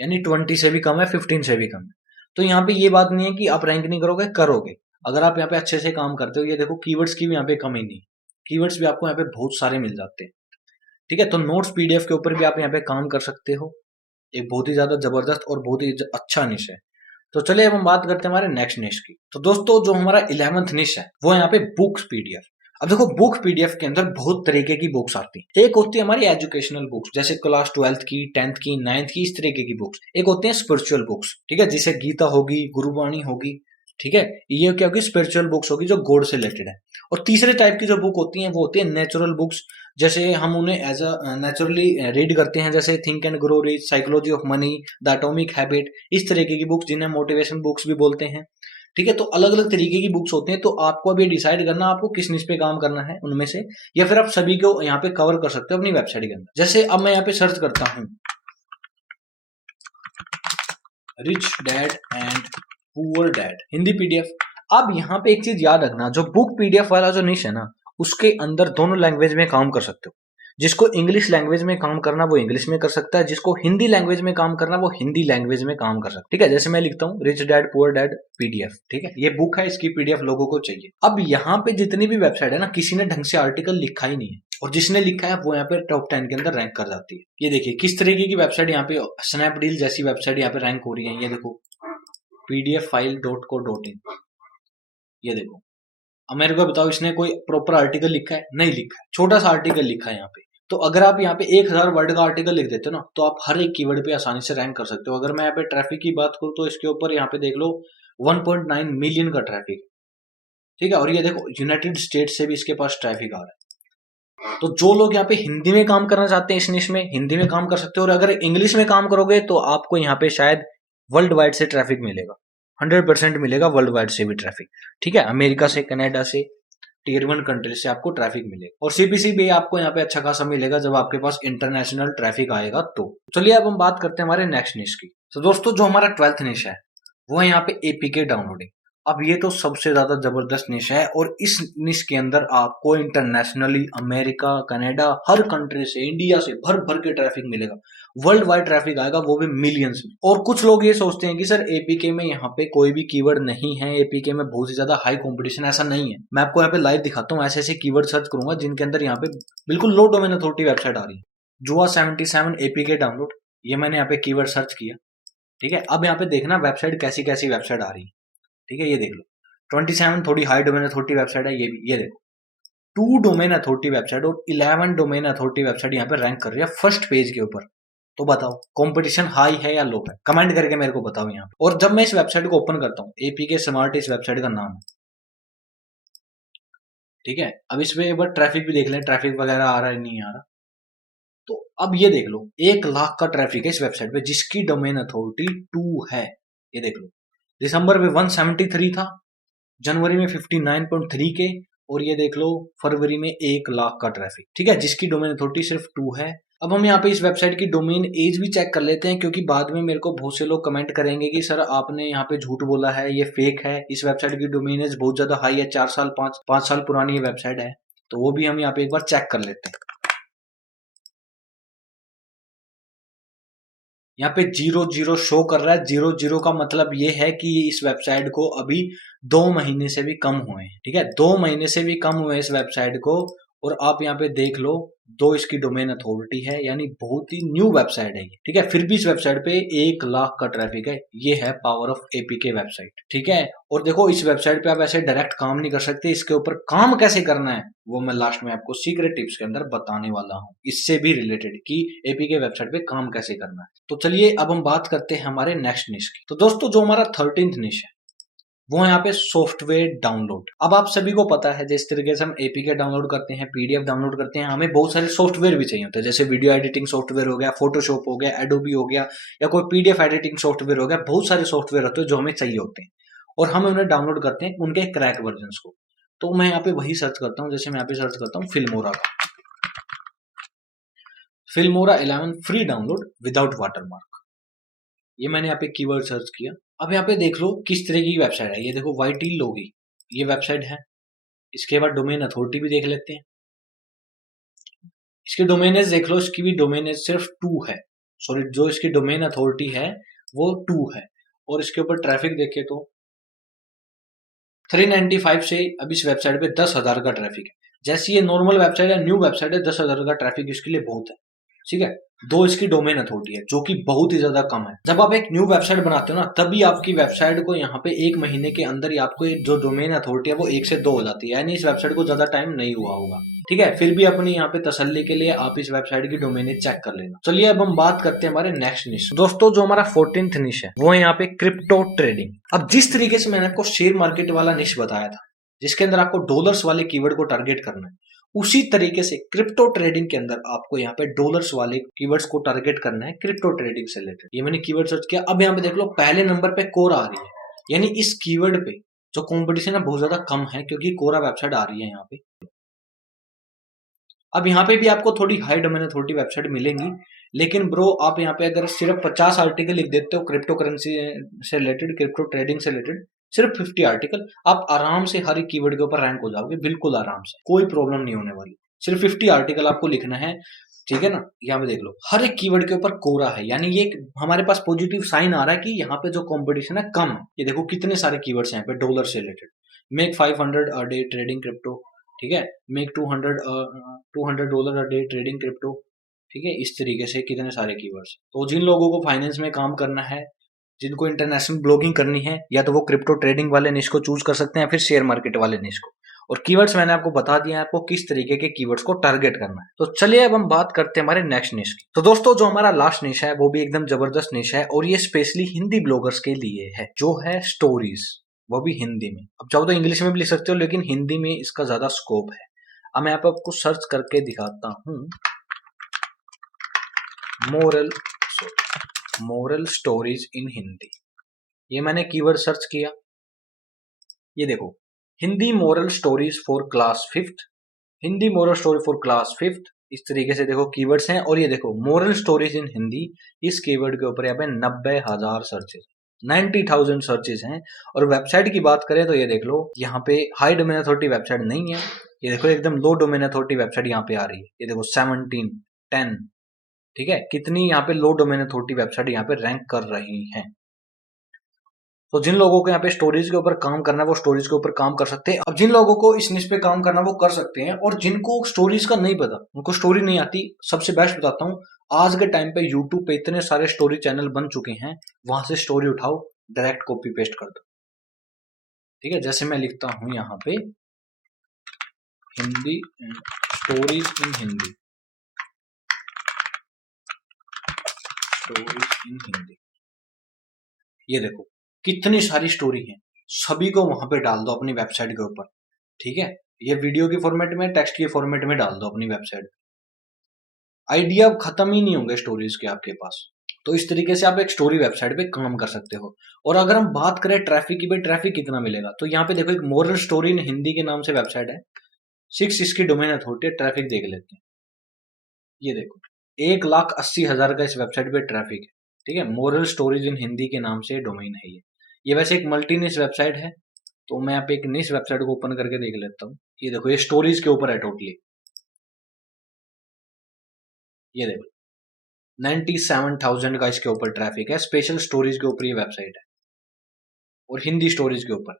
यानी 20 से भी कम है, 15 से भी कम है। तो यहाँ पे ये बात नहीं है कि आप रैंक नहीं करोगे, करोगे अगर आप यहाँ पे अच्छे से काम करते हो। ये देखो कीवर्ड्स की भी यहाँ पे कमी नहीं, कीवर्ड्स भी आपको यहाँ पे बहुत सारे मिल जाते हैं, ठीक है। तो नोट्स पीडीएफ के ऊपर भी आप यहाँ पे काम कर सकते हो, एक बहुत ही ज्यादा जबरदस्त और बहुत ही अच्छा निश है। तो चलिए अब हम बात करते हैं हमारे नेक्स्ट निश की। तो दोस्तों जो हमारा 11th निश है वो यहाँ पे बुक्स पीडीएफ। अब देखो बुक पीडीएफ के अंदर बहुत तरीके की बुक्स आती हैं। एक होती है हमारी एजुकेशनल बुक्स, जैसे क्लास 12th की, 10th की, 9th की, इस तरीके की बुक्स। एक होती है स्पिरिचुअल बुक्स, ठीक है, जैसे गीता होगी, गुरुवाणी होगी, ठीक है, ये क्या होगी, स्पिरिचुअल बुक्स होगी जो गॉड से रिलेटेड है। और तीसरे टाइप की जो बुक होती है वो होती है नेचुरल बुक्स, जैसे हम उन्हें एज अ नेचुरली रीड करते हैं, जैसे think and grow rich, psychology of money, the atomic habit, इस तरीके की बुक्स जिन्हें मोटिवेशन बुक्स भी बोलते हैं, ठीक है। तो अलग अलग तरीके की बुक्स होती हैं। तो आपको अभी डिसाइड करना आपको किस निश पे काम करना है उनमें से, या फिर आप सभी को यहाँ पे कवर कर सकते हो अपनी वेबसाइट के अंदर। जैसे अब मैं यहाँ पे सर्च करता हूँ rich dad and poor dad Hindi PDF. अब यहाँ पे एक चीज याद रखना, जो बुक पीडीएफ वाला जो निश है ना, उसके अंदर दोनों लैंग्वेज में काम कर सकते हो। जिसको इंग्लिश लैंग्वेज में काम करना वो इंग्लिश में कर सकता है, जिसको हिंदी लैंग्वेज में काम करना वो हिंदी लैंग्वेज में काम कर सकता है, ठीक है। जैसे मैं लिखता हूँ rich dad poor dad PDF, ठीक है, ये बुक है, इसकी पीडीएफ लोगों को चाहिए। अब यहाँ पे जितनी भी वेबसाइट है ना, किसी ने ढंग से आर्टिकल लिखा ही नहीं है, और जिसने लिखा है वो यहाँ पे टॉप 10 के अंदर रैंक कर जाती है। ये देखिए किस तरीके की वेबसाइट यहाँ पे, स्नैपडील जैसी वेबसाइट यहाँ पे रैंक हो रही है। ये देखो pdffile.co.in, ये देखो। अब मेरे को बताओ इसने कोई प्रॉपर आर्टिकल लिखा है? नहीं लिखा है, छोटा सा आर्टिकल लिखा है यहाँ पे। तो अगर आप यहाँ पे 1000 वर्ड का आर्टिकल लिख देते हो ना, तो आप हर एक कीवर्ड पे आसानी से रैंक कर सकते हो। अगर मैं यहाँ पे ट्रैफिक की बात करूँ तो इसके ऊपर यहाँ पे देख लो 1.9 मिलियन का ट्रैफिक, ठीक है। और ये देखो यूनाइटेड स्टेट से भी इसके पास ट्रैफिक आ रहा है। तो जो लोग यहाँ पे हिंदी में काम करना चाहते हैं इस निश में, हिंदी में काम कर सकते हो। और अगर इंग्लिश में काम करोगे तो आपको यहाँ पे शायद वर्ल्ड वाइड से ट्रैफिक मिलेगा, 100% मिलेगा वर्ल्ड वाइड से भी ट्रैफिक, ठीक है। अमेरिका से, कनाडा से, टियर 1 कंट्री से आपको ट्रैफिक मिलेगा। और सीपीसी भी आपको यहाँ पे अच्छा खासा मिलेगा जब आपके पास इंटरनेशनल ट्रैफिक आएगा। तो चलिए अब हम बात करते हैं हमारे नेक्स्ट निश की। तो दोस्तों जो हमारा 12th निश है वो है यहाँ पे एपीके डाउनलोडिंग। अब ये तो सबसे ज्यादा जबरदस्त निश है, और इस निश के अंदर आपको इंटरनेशनली अमेरिका, कनाडा, हर कंट्री से, इंडिया से भर भर के ट्रैफिक मिलेगा, वर्ल्ड वाइड ट्रैफिक आएगा, वो भी मिलियंस में। और कुछ लोग ये सोचते हैं कि सर एपीके में यहाँ पे कोई भी कीवर्ड नहीं है, एपीके में बहुत ही ज्यादा हाई कंपटीशन, ऐसा नहीं है। मैं आपको यहाँ पे लाइव दिखाता हूँ, ऐसे ऐसे कीवर्ड सर्च करूंगा जिनके अंदर यहाँ पे बिल्कुल लो डोमेन अथॉरिटी वेबसाइट आ रही है। जुआ 77 एपीके डाउनलोड, ये मैंने यहाँ पे कीवर्ड सर्च किया, ठीक है। अब यहाँ पे देखना वेबसाइट कैसी कैसी वेबसाइट आ रही है, ठीक है। ये देख लो 27 थोड़ी हाई डोमेन अथॉरिटी वेबसाइट है, ये देखो 2 डोमेन अथॉरिटी वेबसाइट और 11 डोमेन अथॉरिटी वेबसाइट यहाँ पे रैंक कर रही है फर्स्ट पेज के ऊपर। तो बताओ कंपटीशन हाई है या लो है? कमेंट करके मेरे को बताओ यहाँ पे। और जब मैं इस वेबसाइट को ओपन करता हूँ, एपीके स्मार्ट इस वेबसाइट का नाम है, ठीक है। अब इसमें एक बार ट्रैफिक भी देख लें, ट्रैफिक वगैरह आ रहा है नहीं आ रहा। तो अब ये देख लो 1 लाख का ट्रैफिक है इस वेबसाइट पे, जिसकी डोमेन अथॉरिटी 2 है। ये देख लो दिसंबर में 173 था, जनवरी में 59.3 के, और ये देख लो फरवरी में 1 लाख का ट्रैफिक, ठीक है, जिसकी डोमेन अथॉरिटी सिर्फ 2 है। अब हम यहाँ पे इस वेबसाइट की डोमेन एज भी चेक कर लेते हैं, क्योंकि बाद में मेरे को बहुत से लोग कमेंट करेंगे कि सर आपने यहाँ पे झूठ बोला है, ये फेक है। इस वेबसाइट की डोमेन एज बहुत ज्यादा हाई है, 4 साल 5 साल पुरानी ये वेबसाइट है, तो वो भी हम यहाँ पे एक बार चेक कर लेते हैं। यहाँ पे 00 शो कर रहा है। 00 का मतलब ये है कि इस वेबसाइट को अभी 2 महीने से भी कम हुए हैं। ठीक है, 2 महीने से भी कम हुए इस वेबसाइट को। और आप यहाँ पे देख लो, 2 इसकी डोमेन अथॉरिटी है, यानी बहुत ही न्यू वेबसाइट है ये। ठीक है, फिर भी इस वेबसाइट पे 1 लाख का ट्रैफिक है। ये है पावर ऑफ एपीके वेबसाइट। ठीक है, और देखो इस वेबसाइट पे आप ऐसे डायरेक्ट काम नहीं कर सकते। इसके ऊपर काम कैसे करना है वो मैं लास्ट में आपको सीक्रेट टिप्स के अंदर बताने वाला हूँ, इससे भी रिलेटेड कि एपीके वेबसाइट पे काम कैसे करना है। तो चलिए अब हम बात करते हैं हमारे नेक्स्ट निश की। तो दोस्तों जो हमारा 13th निश है वो यहाँ पे सॉफ्टवेयर डाउनलोड। अब आप सभी को पता है जिस तरीके से हम एपीके डाउनलोड करते हैं, पीडीएफ डाउनलोड करते हैं, हमें बहुत सारे सॉफ्टवेयर भी चाहिए होते हैं। जैसे वीडियो एडिटिंग सॉफ्टवेयर हो गया, फोटोशॉप हो गया, एडोबी हो गया, या कोई पीडीएफ एडिटिंग सॉफ्टवेयर हो गया। बहुत सारे सॉफ्टवेयर होते हैं जो हमें चाहिए होते हैं और हम उन्हें डाउनलोड करते हैं उनके क्रैक वर्जन को। तो मैं यहाँ पे वही सर्च करता हूँ। जैसे मैं यहाँ पे सर्च करता हूँ फिल्मोरा का, Filmora 11 free download without watermark. ये मैंने यहाँ पे कीवर्ड सर्च किया। अब यहाँ पे देख लो किस तरह की वेबसाइट है। ये देखो वाईटी लोगी, ये वेबसाइट है। इसके बाद डोमेन अथॉरिटी भी देख लेते हैं। इसके डोमेनेज देख लो, इसकी भी डोमेनेज सिर्फ 2 है। सॉरी, जो इसकी डोमेन अथॉरिटी है वो 2 है। और इसके ऊपर ट्रैफिक देखे तो 395 से अब इस वेबसाइट पे 10,000 का ट्रैफिक है। जैसी ये नॉर्मल वेबसाइट है, न्यू वेबसाइट है, 10,000 का ट्रैफिक इसके लिए बहुत है। ठीक है, 2 इसकी डोमेन अथॉरिटी है जो कि बहुत ही ज्यादा कम है। जब आप एक न्यू वेबसाइट बनाते हो ना, तभी आपकी वेबसाइट को यहाँ पे 1 महीने के अंदर ही आपको जो डोमेन अथॉरिटी है वो 1 से 2 हो जाती है, यानी इस वेबसाइट को ज्यादा टाइम नहीं हुआ होगा। ठीक है, फिर भी अपनी यहाँ पे तसल्ली के लिए आप इस वेबसाइट की डोमेन चेक कर लेना। चलिए अब हम बात करते हैं हमारे नेक्स्ट निश। दोस्तों जो हमारा 14th निश है वो है यहाँ पे क्रिप्टो ट्रेडिंग। अब जिस तरीके से मैंने आपको शेयर मार्केट वाला निश बताया था, जिसके अंदर आपको डॉलर्स वाले कीवर्ड को टारगेट करना है, उसी तरीके से क्रिप्टो ट्रेडिंग के अंदर आपको यहाँ पे डॉलर्स वाले कीवर्ड्स को टारगेट करना है क्रिप्टो ट्रेडिंग से रिलेटेड। ये मैंने कीवर्ड सर्च किया। अब यहाँ पे देख लो पहले नंबर पे कोरा आ रही है, यानी इस कीवर्ड पे जो कंपटीशन है बहुत ज्यादा कम है, क्योंकि कोरा वेबसाइट आ रही है यहाँ पे। अब यहाँ पे भी आपको थोड़ी हाई डोमेन अथॉरिटी वेबसाइट मिलेंगी, लेकिन ब्रो आप यहाँ पे अगर सिर्फ 50 आर्टिकल लिख देते हो क्रिप्टो करेंसी से रिलेटेड, क्रिप्टो ट्रेडिंग से रिलेटेड, सिर्फ 50 आर्टिकल, आप आराम से हर एक कीवर्ड के ऊपर रैंक हो जाओगे, बिल्कुल आराम से, कोई प्रॉब्लम नहीं होने वाली। सिर्फ 50 आर्टिकल आपको लिखना है। ठीक है ना, यहाँ पे देख लो हर एक कीवर्ड के ऊपर कोरा है, यानी ये हमारे पास पॉजिटिव साइन आ रहा है कि यहाँ पे जो कंपटीशन है कम है। ये देखो कितने सारे कीवर्ड्स हैं यहाँ पे डॉलर से रिलेटेड। मेक 500 अ डे ट्रेडिंग क्रिप्टो, ठीक है, मेक 200 डॉलर अ डे ट्रेडिंग क्रिप्टो। ठीक है, इस तरीके से कितने सारे कीवर्ड्स। तो जिन लोगों को फाइनेंस में काम करना है, जिनको इंटरनेशनल ब्लॉगिंग करनी है, या तो वो क्रिप्टो ट्रेडिंग वाले निश को चूज कर सकते हैं, फिर शेयर मार्केट वाले निश को। और कीवर्ड्स मैंने आपको बता दिया है आपको किस तरीके के कीवर्ड्स को टारगेट करना है। तो चलिए अब हम बात करते हैं हमारे नेक्स्ट निश की। तो दोस्तों जो हमारा लास्ट निश है वो भी एकदम जबरदस्त निश है, और ये स्पेशली हिंदी ब्लॉगर्स के लिए है, जो है स्टोरीज, वो भी हिंदी में। अब चाहो तो इंग्लिश में भी लिख सकते हो, लेकिन हिंदी में इसका ज्यादा स्कोप है। अब मैं आपको सर्च करके दिखाता हूँ, मोरल स्टोरीज इन हिंदी। ये मैंने कीवर्ड सर्च किया। ये देखो, Hindi moral stories for class 5th, Hindi moral story for class 5th, इस तरीके से देखो कीवर्ड्स हैं। और ये देखो मोरल स्टोरीज इन हिंदी, इस कीवर्ड के ऊपर यहाँ पे 90,000 सर्चेज, 90,000 सर्चेज हैं। और वेबसाइट की बात करें तो ये देख लो यहाँ पे हाई डोमेन अथॉरिटी वेबसाइट नहीं है। ये देखो एकदम लो डोमेन अथॉरिटी वेबसाइट यहाँ पे आ रही है। ये देखो 17, 10, ठीक है, कितनी यहाँ पे लो डोमेन अथॉरिटी वेबसाइट यहाँ पे रैंक कर रही हैं। तो जिन लोगों को यहाँ पे स्टोरीज के ऊपर काम करना है वो स्टोरीज के ऊपर काम कर सकते हैं। अब जिन लोगों को इस निश पे काम करना है वो कर सकते हैं, और जिनको स्टोरीज का नहीं पता, उनको स्टोरी नहीं आती, सबसे बेस्ट बताता हूँ, आज के टाइम पे यूट्यूब पे इतने सारे स्टोरी चैनल बन चुके हैं, वहां से स्टोरी उठाओ, डायरेक्ट कॉपी पेस्ट कर दो। ठीक है, जैसे मैं लिखता हूँ यहाँ पे Hindi stories in Hindi, stories in Hindi, ये देखो कितनी सारी स्टोरी है, सभी को वहां पे डाल दो अपनी वेबसाइट के ऊपर। ठीक है, ये वीडियो के फॉर्मेट में, टेक्स्ट के फॉर्मेट में डाल दो अपनी वेबसाइट। आइडिया खत्म ही नहीं होंगे स्टोरीज के आपके पास। तो इस तरीके से आप एक स्टोरी वेबसाइट पे काम कर सकते हो। और अगर हम बात करें ट्रैफिक की, भाई ट्रैफिक कितना मिलेगा, तो यहाँ पे देखो एक मोरल स्टोरी इन हिंदी के नाम से वेबसाइट है, 6 इसकी डोमेन अथॉरिटी है। ट्रैफिक देख लेते हैं। ये देखो 1,80,000 का इस वेबसाइट पे ट्रैफिक है। ठीक है, मोरल स्टोरीज इन हिंदी के नाम से डोमेन है ये। वैसे एक मल्टी निश वेबसाइट है, तो मैं यहाँ पे एक निश वेबसाइट को ओपन करके देख लेता हूँ। ये देखो, ये स्टोरीज के ऊपर है टोटली। ये देखो 97,000 का इसके ऊपर ट्रैफिक है, स्पेशल स्टोरीज के ऊपर ये वेबसाइट है, और हिंदी स्टोरीज के ऊपर।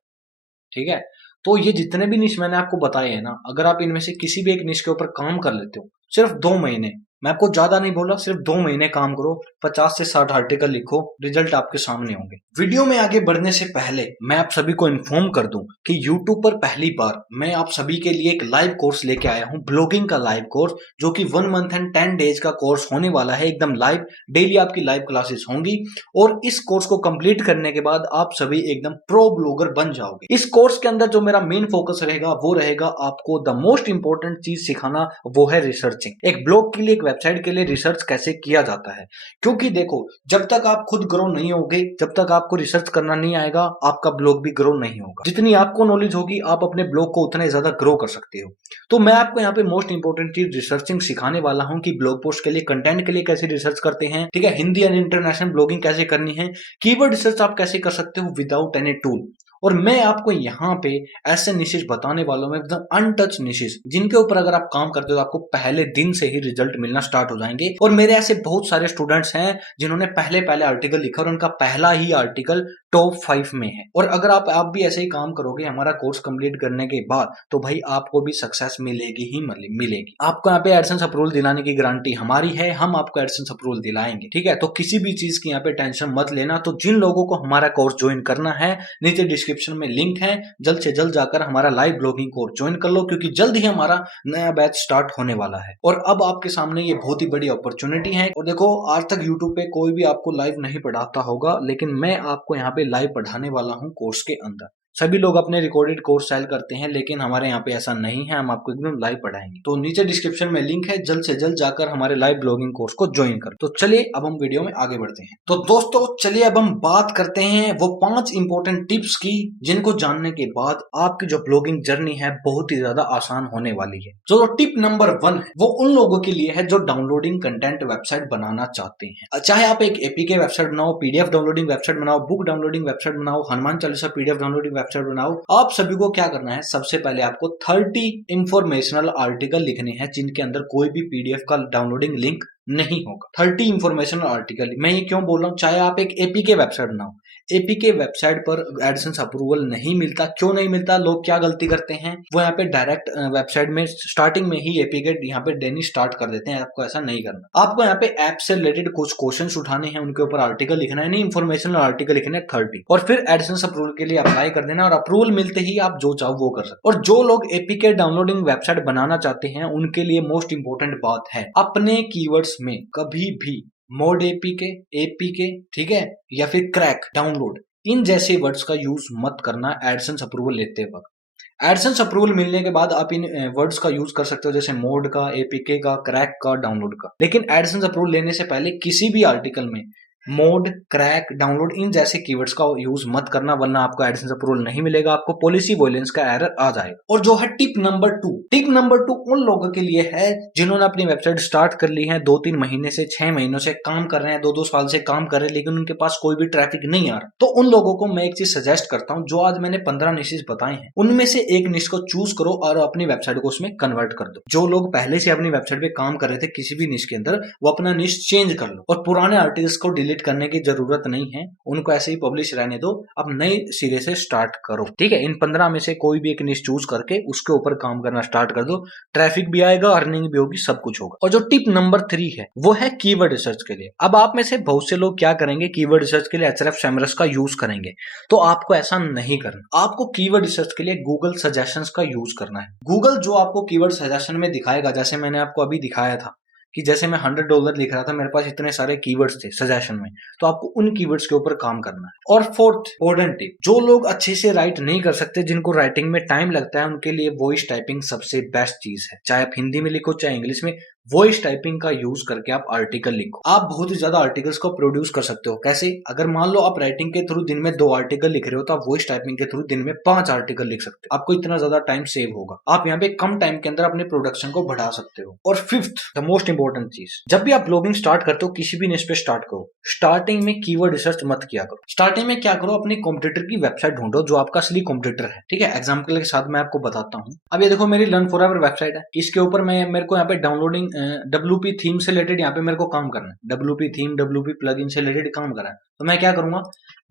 ठीक है, तो ये जितने भी निश मैंने आपको बताए हैं ना, अगर आप इनमें से किसी भी एक निश के ऊपर काम कर लेते हो, सिर्फ 2 महीने, मैं आपको ज्यादा नहीं बोल रहा, सिर्फ 2 महीने काम करो, 50 से 60 आर्टिकल लिखो, रिजल्ट आपके सामने होंगे। वीडियो में आगे बढ़ने से पहले मैं आप सभी को इन्फॉर्म कर दूं कि यूट्यूब पर पहली बार मैं आप सभी के लिए एक लाइव कोर्स लेके आया हूं, ब्लॉगिंग का लाइव कोर्स, जो कि 1 मंथ एंड 10 डेज का कोर्स होने वाला है, एकदम लाइव। डेली आपकी लाइव क्लासेस होंगी, और इस कोर्स को कंप्लीट करने के बाद आप सभी एकदम प्रो ब्लॉगर बन जाओगे। इस कोर्स के अंदर जो मेरा मेन फोकस रहेगा वो रहेगा आपको द मोस्ट इंपॉर्टेंट चीज सिखाना, वो है रिसर्चिंग। एक ब्लॉग के लिए, एक वेबसाइट के लिए रिसर्च कैसे किया जाता है, क्योंकि देखो, जब तक आप खुद ग्रो नहीं होगे, जब तक आपको रिसर्च करना नहीं आएगा, आपका ब्लॉग भी ग्रो नहीं होगा। जितनी आपको नॉलेज होगी, आप अपने ब्लॉग को उतना ज्यादा ग्रो कर सकते हो। तो मैं आपको यहाँ पे मोस्ट इंपॉर्टेंट चीज रिसर्चिंग सिखाने वाला हूँ कि ब्लॉग पोस्ट के लिए, कंटेंट के लिए कैसे रिसर्च करते हैं, ठीक है, हिंदी एंड इंटरनेशनल ब्लॉगिंग कैसे करनी है, कीवर्ड रिसर्च आप कैसे कर सकते हो विदाउट एनी टूल। और मैं आपको यहाँ पे ऐसे निशेष बताने वाला हूँ, एकदम अनटच निशेष, जिनके ऊपर अगर आप काम करते हो तो आपको पहले दिन से ही रिजल्ट मिलना स्टार्ट हो जाएंगे। और मेरे ऐसे बहुत सारे स्टूडेंट्स हैं जिन्होंने पहले पहले आर्टिकल लिखा, और उनका पहला ही आर्टिकल टॉप 5 में है। और अगर आप भी ऐसे ही काम करोगे हमारा कोर्स कंप्लीट करने के बाद, तो भाई आपको भी सक्सेस मिलेगी ही मिलेगी। आपको यहाँ पे एडसेंस अप्रूवल दिलाने की गारंटी हमारी है, हम आपको एडसेंस अप्रूवल दिलाएंगे। ठीक है, तो किसी भी चीज की यहाँ पे टेंशन मत लेना। तो जिन लोगों को हमारा कोर्स ज्वाइन करना है, नीचे डिस्क्रिप्शन में लिंक है, जल्द से जल्द जाकर हमारा लाइव ब्लॉगिंग कोर्स ज्वाइन कर लो, क्योंकि जल्द ही हमारा नया बैच स्टार्ट होने वाला है। और अब आपके सामने ये बहुत ही बड़ी अपॉर्चुनिटी है। और देखो, आज तक यूट्यूब पे कोई भी आपको लाइव नहीं पढ़ाता होगा, लेकिन मैं आपको यहाँ पे लाइव पढ़ाने वाला हूँ कोर्स के अंदर। सभी लोग अपने रिकॉर्डेड कोर्स सेल करते हैं, लेकिन हमारे यहाँ पे ऐसा नहीं है, हम आपको एकदम लाइव पढ़ाएंगे। तो नीचे डिस्क्रिप्शन में लिंक है, जल्द से जल्द जाकर हमारे लाइव ब्लॉगिंग कोर्स को ज्वाइन करो। तो चलिए अब हम वीडियो में आगे बढ़ते हैं। तो दोस्तों, चलिए अब हम बात करते हैं वो 5 इंपॉर्टेंट टिप्स की, जिनको जानने के बाद आपकी जो ब्लॉगिंग जर्नी है बहुत ही ज्यादा आसान होने वाली है। जो टिप नंबर 1 है वो उन लोगों के लिए है जो डाउनलोडिंग कंटेंट वेबसाइट बनाना चाहते हैं। चाहे आप एक एपीके वेबसाइट बनाओ, पीडीएफ डाउनलोडिंग वेबसाइट बनाओ, बुक डाउनलोडिंग वेबसाइट बनाओ, Hanuman Chalisa PDF downloading website बनाओ, आप सभी को क्या करना है, सबसे पहले आपको 30 इंफॉर्मेशनल आर्टिकल लिखने हैं, जिनके अंदर कोई भी पीडीएफ का डाउनलोडिंग लिंक नहीं होगा। 30 इंफॉर्मेशनल आर्टिकल। मैं ये क्यों बोल रहा हूँ, चाहे आप एक एपीके वेबसाइट बनाओ, एपीके वेबसाइट पर एडसेंस अप्रूवल नहीं मिलता। क्यों नहीं मिलता? लोग क्या गलती करते हैं, वो यहाँ पे डायरेक्ट वेबसाइट में स्टार्टिंग में ही एपीके यहाँ पे देनी स्टार्ट कर देते हैं। आपको ऐसा नहीं करना। आपको यहाँ पे ऐप से रिलेटेड कुछ क्वेश्चंस उठाने हैं, उनके ऊपर आर्टिकल लिखना है, नहीं इंफॉर्मेशनल आर्टिकल लिखना है 30, और फिर एडसेंस अप्रूवल के लिए अप्लाई कर देना, और अप्रूवल मिलते ही आप जो चाहो वो कर सकते। और जो लोग एपीके डाउनलोडिंग वेबसाइट बनाना चाहते हैं, उनके लिए मोस्ट इंपोर्टेंट बात है, अपने कीवर्ड्स में कभी भी मोड एपीके, ठीक है, या फिर क्रैक, डाउनलोड, इन जैसे वर्ड्स का यूज मत करना एडसेंस अप्रूवल लेते वक्त। एडसेंस अप्रूवल मिलने के बाद आप इन वर्ड्स का यूज कर सकते हो, जैसे मोड का, एपीके का, क्रैक का, डाउनलोड का। लेकिन एडसेंस अप्रूवल लेने से पहले किसी भी आर्टिकल में मोड, क्रैक, डाउनलोड, इन जैसे कीवर्ड्स का यूज मत करना, वरना आपको एडसेंस अप्रूवल नहीं मिलेगा, आपको पॉलिसी वॉयलेंस का एरर आ जाएगा। और जो है टिप नंबर 2, टिप नंबर 2 उन लोगों के लिए है जिन्होंने अपनी वेबसाइट स्टार्ट कर ली है, 2-3 महीने से, 6 महीनों से काम कर रहे हैं, 2-2 साल से काम कर रहे हैं, लेकिन उनके पास कोई भी ट्रैफिक नहीं आ रहा। तो उन लोगों को मैं एक चीज सजेस्ट करता हूं, जो आज मैंने 15 निशेस बताए हैं, उनमें से एक निश को चूज करो और अपनी वेबसाइट को उसमें कन्वर्ट कर दो। जो लोग पहले से अपनी वेबसाइट पे काम कर रहे थे किसी भी निश के अंदर, वो अपना निश चेंज कर लो, और पुराने आर्टिकल्स को डिलीट करने की जरूरत नहीं है, उनको ऐसे ही पब्लिश रहने दो। अब नए सिरे से स्टार्ट करो, ठीक है। इन 15 में से कोई भी एक निश चूज करके उसके ऊपर काम करना स्टार्ट कर दो, ट्रैफिक भी आएगा, अर्निंग भी होगी, सब कुछ होगा। और जो टिप नंबर 3 है वो है कीवर्ड रिसर्च के लिए। अब आप में से बहुत से लोग क्या करेंगे, कीवर्ड रिसर्च के लिए एचआरएफ सेमरस का यूज करेंगे, तो आपको ऐसा नहीं करना। आपको कीवर्ड रिसर्च के लिए गूगल सजेशंस का यूज करना है। गूगल जो आपको कीवर्ड सजेशन में दिखाएगा, जैसे मैंने आपको अभी दिखाया था कि जैसे मैं $100 लिख रहा था, मेरे पास इतने सारे कीवर्ड्स थे सजेशन में, तो आपको उन कीवर्ड्स के ऊपर काम करना है। और 4th इंपॉर्टेंट टिप, जो लोग अच्छे से राइट नहीं कर सकते, जिनको राइटिंग में टाइम लगता है, उनके लिए वॉइस टाइपिंग सबसे बेस्ट चीज है। चाहे आप हिंदी में लिखो चाहे इंग्लिश में, वॉइस टाइपिंग का यूज करके आप आर्टिकल लिखो। आप बहुत ही ज्यादा आर्टिकल्स को प्रोड्यूस कर सकते हो। कैसे? अगर मान लो आप राइटिंग के थ्रू दिन में 2 आर्टिकल लिख रहे हो तो आप वॉइस टाइपिंग के थ्रू दिन में 5 आर्टिकल लिख सकते हो। आपको इतना ज्यादा टाइम सेव होगा। आप यहाँ पे कम टाइम के अंदर अपने प्रोडक्शन को बढ़ा सकते हो। और फिफ्थ, द मोस्ट इंपॉर्टेंट चीज, जब भी आप ब्लॉगिंग स्टार्ट करते हो किसी भी निश पे स्टार्ट करो, स्टार्टिंग में कीवर्ड रिसर्च मत किया करो। स्टार्टिंग में क्या करो, अपने कॉम्पिटिटर की वेबसाइट ढूंढो जो आपका असली कॉम्पिटिटर है। ठीक है, एग्जाम्पल के साथ मैं आपको बताता हूँ। अब ये देखो, मेरी लर्न फॉरएवर वेबसाइट है। इसके ऊपर मेरे को यहाँ पे डाउनलोडिंग WP थीम से रिलेटेड यहाँ पे मेरे को काम करना है। WP थीम, WP प्लगइन से रिलेटेड काम करना है। तो मैं क्या करूंगा,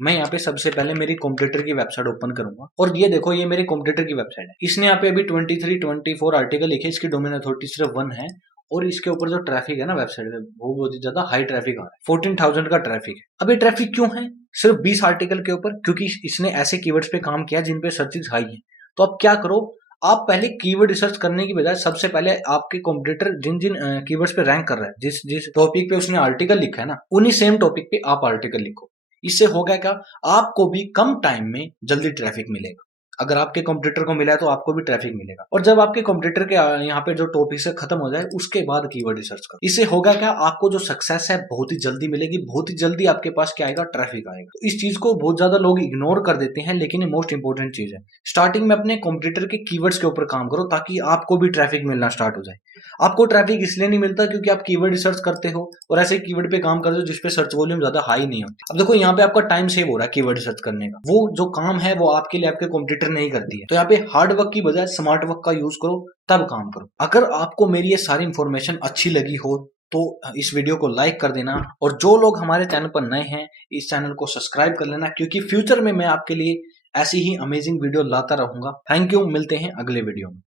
मैं यहाँ पे सबसे पहले मेरी कॉम्पिटिटर की वेबसाइट ओपन करूंगा। और ये देखो, ये मेरी कॉम्पिटिटर की वेबसाइट है। इसने यहाँ पे अभी 23, 24 आर्टिकल लिखे। इसकी डोमेन अथॉरिटी सिर्फ 1 है। और इसके ऊपर जो ट्रैफिक है ना वेबसाइट पे, वो बहुत ही ज्यादा हाई ट्रैफिक आ रहा है। 14,000 का ट्रैफिक है। अब ये ट्रैफिक क्यों है? सिर्फ 20 आर्टिकल के ऊपर, क्योंकि इसने ऐसे कीवर्ड्स पे काम किया जिन पे सर्चेज हाई है। तो अब क्या करो, आप पहले कीवर्ड रिसर्च करने की बजाय सबसे पहले आपके कॉम्पिटिटर जिन जिन कीवर्ड्स पे रैंक कर रहा है, जिस जिस टॉपिक पे उसने आर्टिकल लिखा है ना, उन्हीं सेम टॉपिक पे आप आर्टिकल लिखो। इससे होगा क्या, आपको भी कम टाइम में जल्दी ट्रैफिक मिलेगा। अगर आपके कंप्यूटर को मिला है तो आपको भी ट्रैफिक मिलेगा। और जब आपके कंप्यूटर के यहाँ पे जो टॉपिक से खत्म हो जाए उसके बाद कीवर्ड रिसर्च करो। इससे होगा क्या, आपको जो सक्सेस है बहुत ही जल्दी मिलेगी। बहुत ही जल्दी आपके पास क्या आएगा, ट्रैफिक आएगा। तो इस चीज को बहुत ज्यादा लोग इग्नोर कर देते हैं, लेकिन ये मोस्ट इंपॉर्टेंट चीज है। स्टार्टिंग में अपने कंप्यूटर के कीवर्ड्स के ऊपर काम करो ताकि आपको भी ट्रैफिक मिलना स्टार्ट हो जाए। आपको ट्रैफिक इसलिए नहीं मिलता क्योंकि आप कीवर्ड रिसर्च करते हो और ऐसे कीवर्ड पे काम करते हो जिसपे सर्च वॉल्यूम ज्यादा हाई नहीं होती। अब देखो, यहाँ पे आपका टाइम सेव हो रहा है कीवर्ड रिसर्च करने का। वो जो काम है वो आपके लिए आपके कंप्यूटर नहीं करती है। तो यहाँ पे हार्ड वर्क की बजाय स्मार्ट वर्क का यूज करो, तब काम करो। अगर आपको मेरी ये सारी इंफॉर्मेशन अच्छी लगी हो तो इस वीडियो को लाइक कर देना। और जो लोग हमारे चैनल पर नए हैं, इस चैनल को सब्सक्राइब कर लेना, क्योंकि फ्यूचर में मैं आपके लिए ऐसी ही अमेजिंग वीडियो लाता रहूंगा। थैंक यू, मिलते हैं अगले वीडियो में।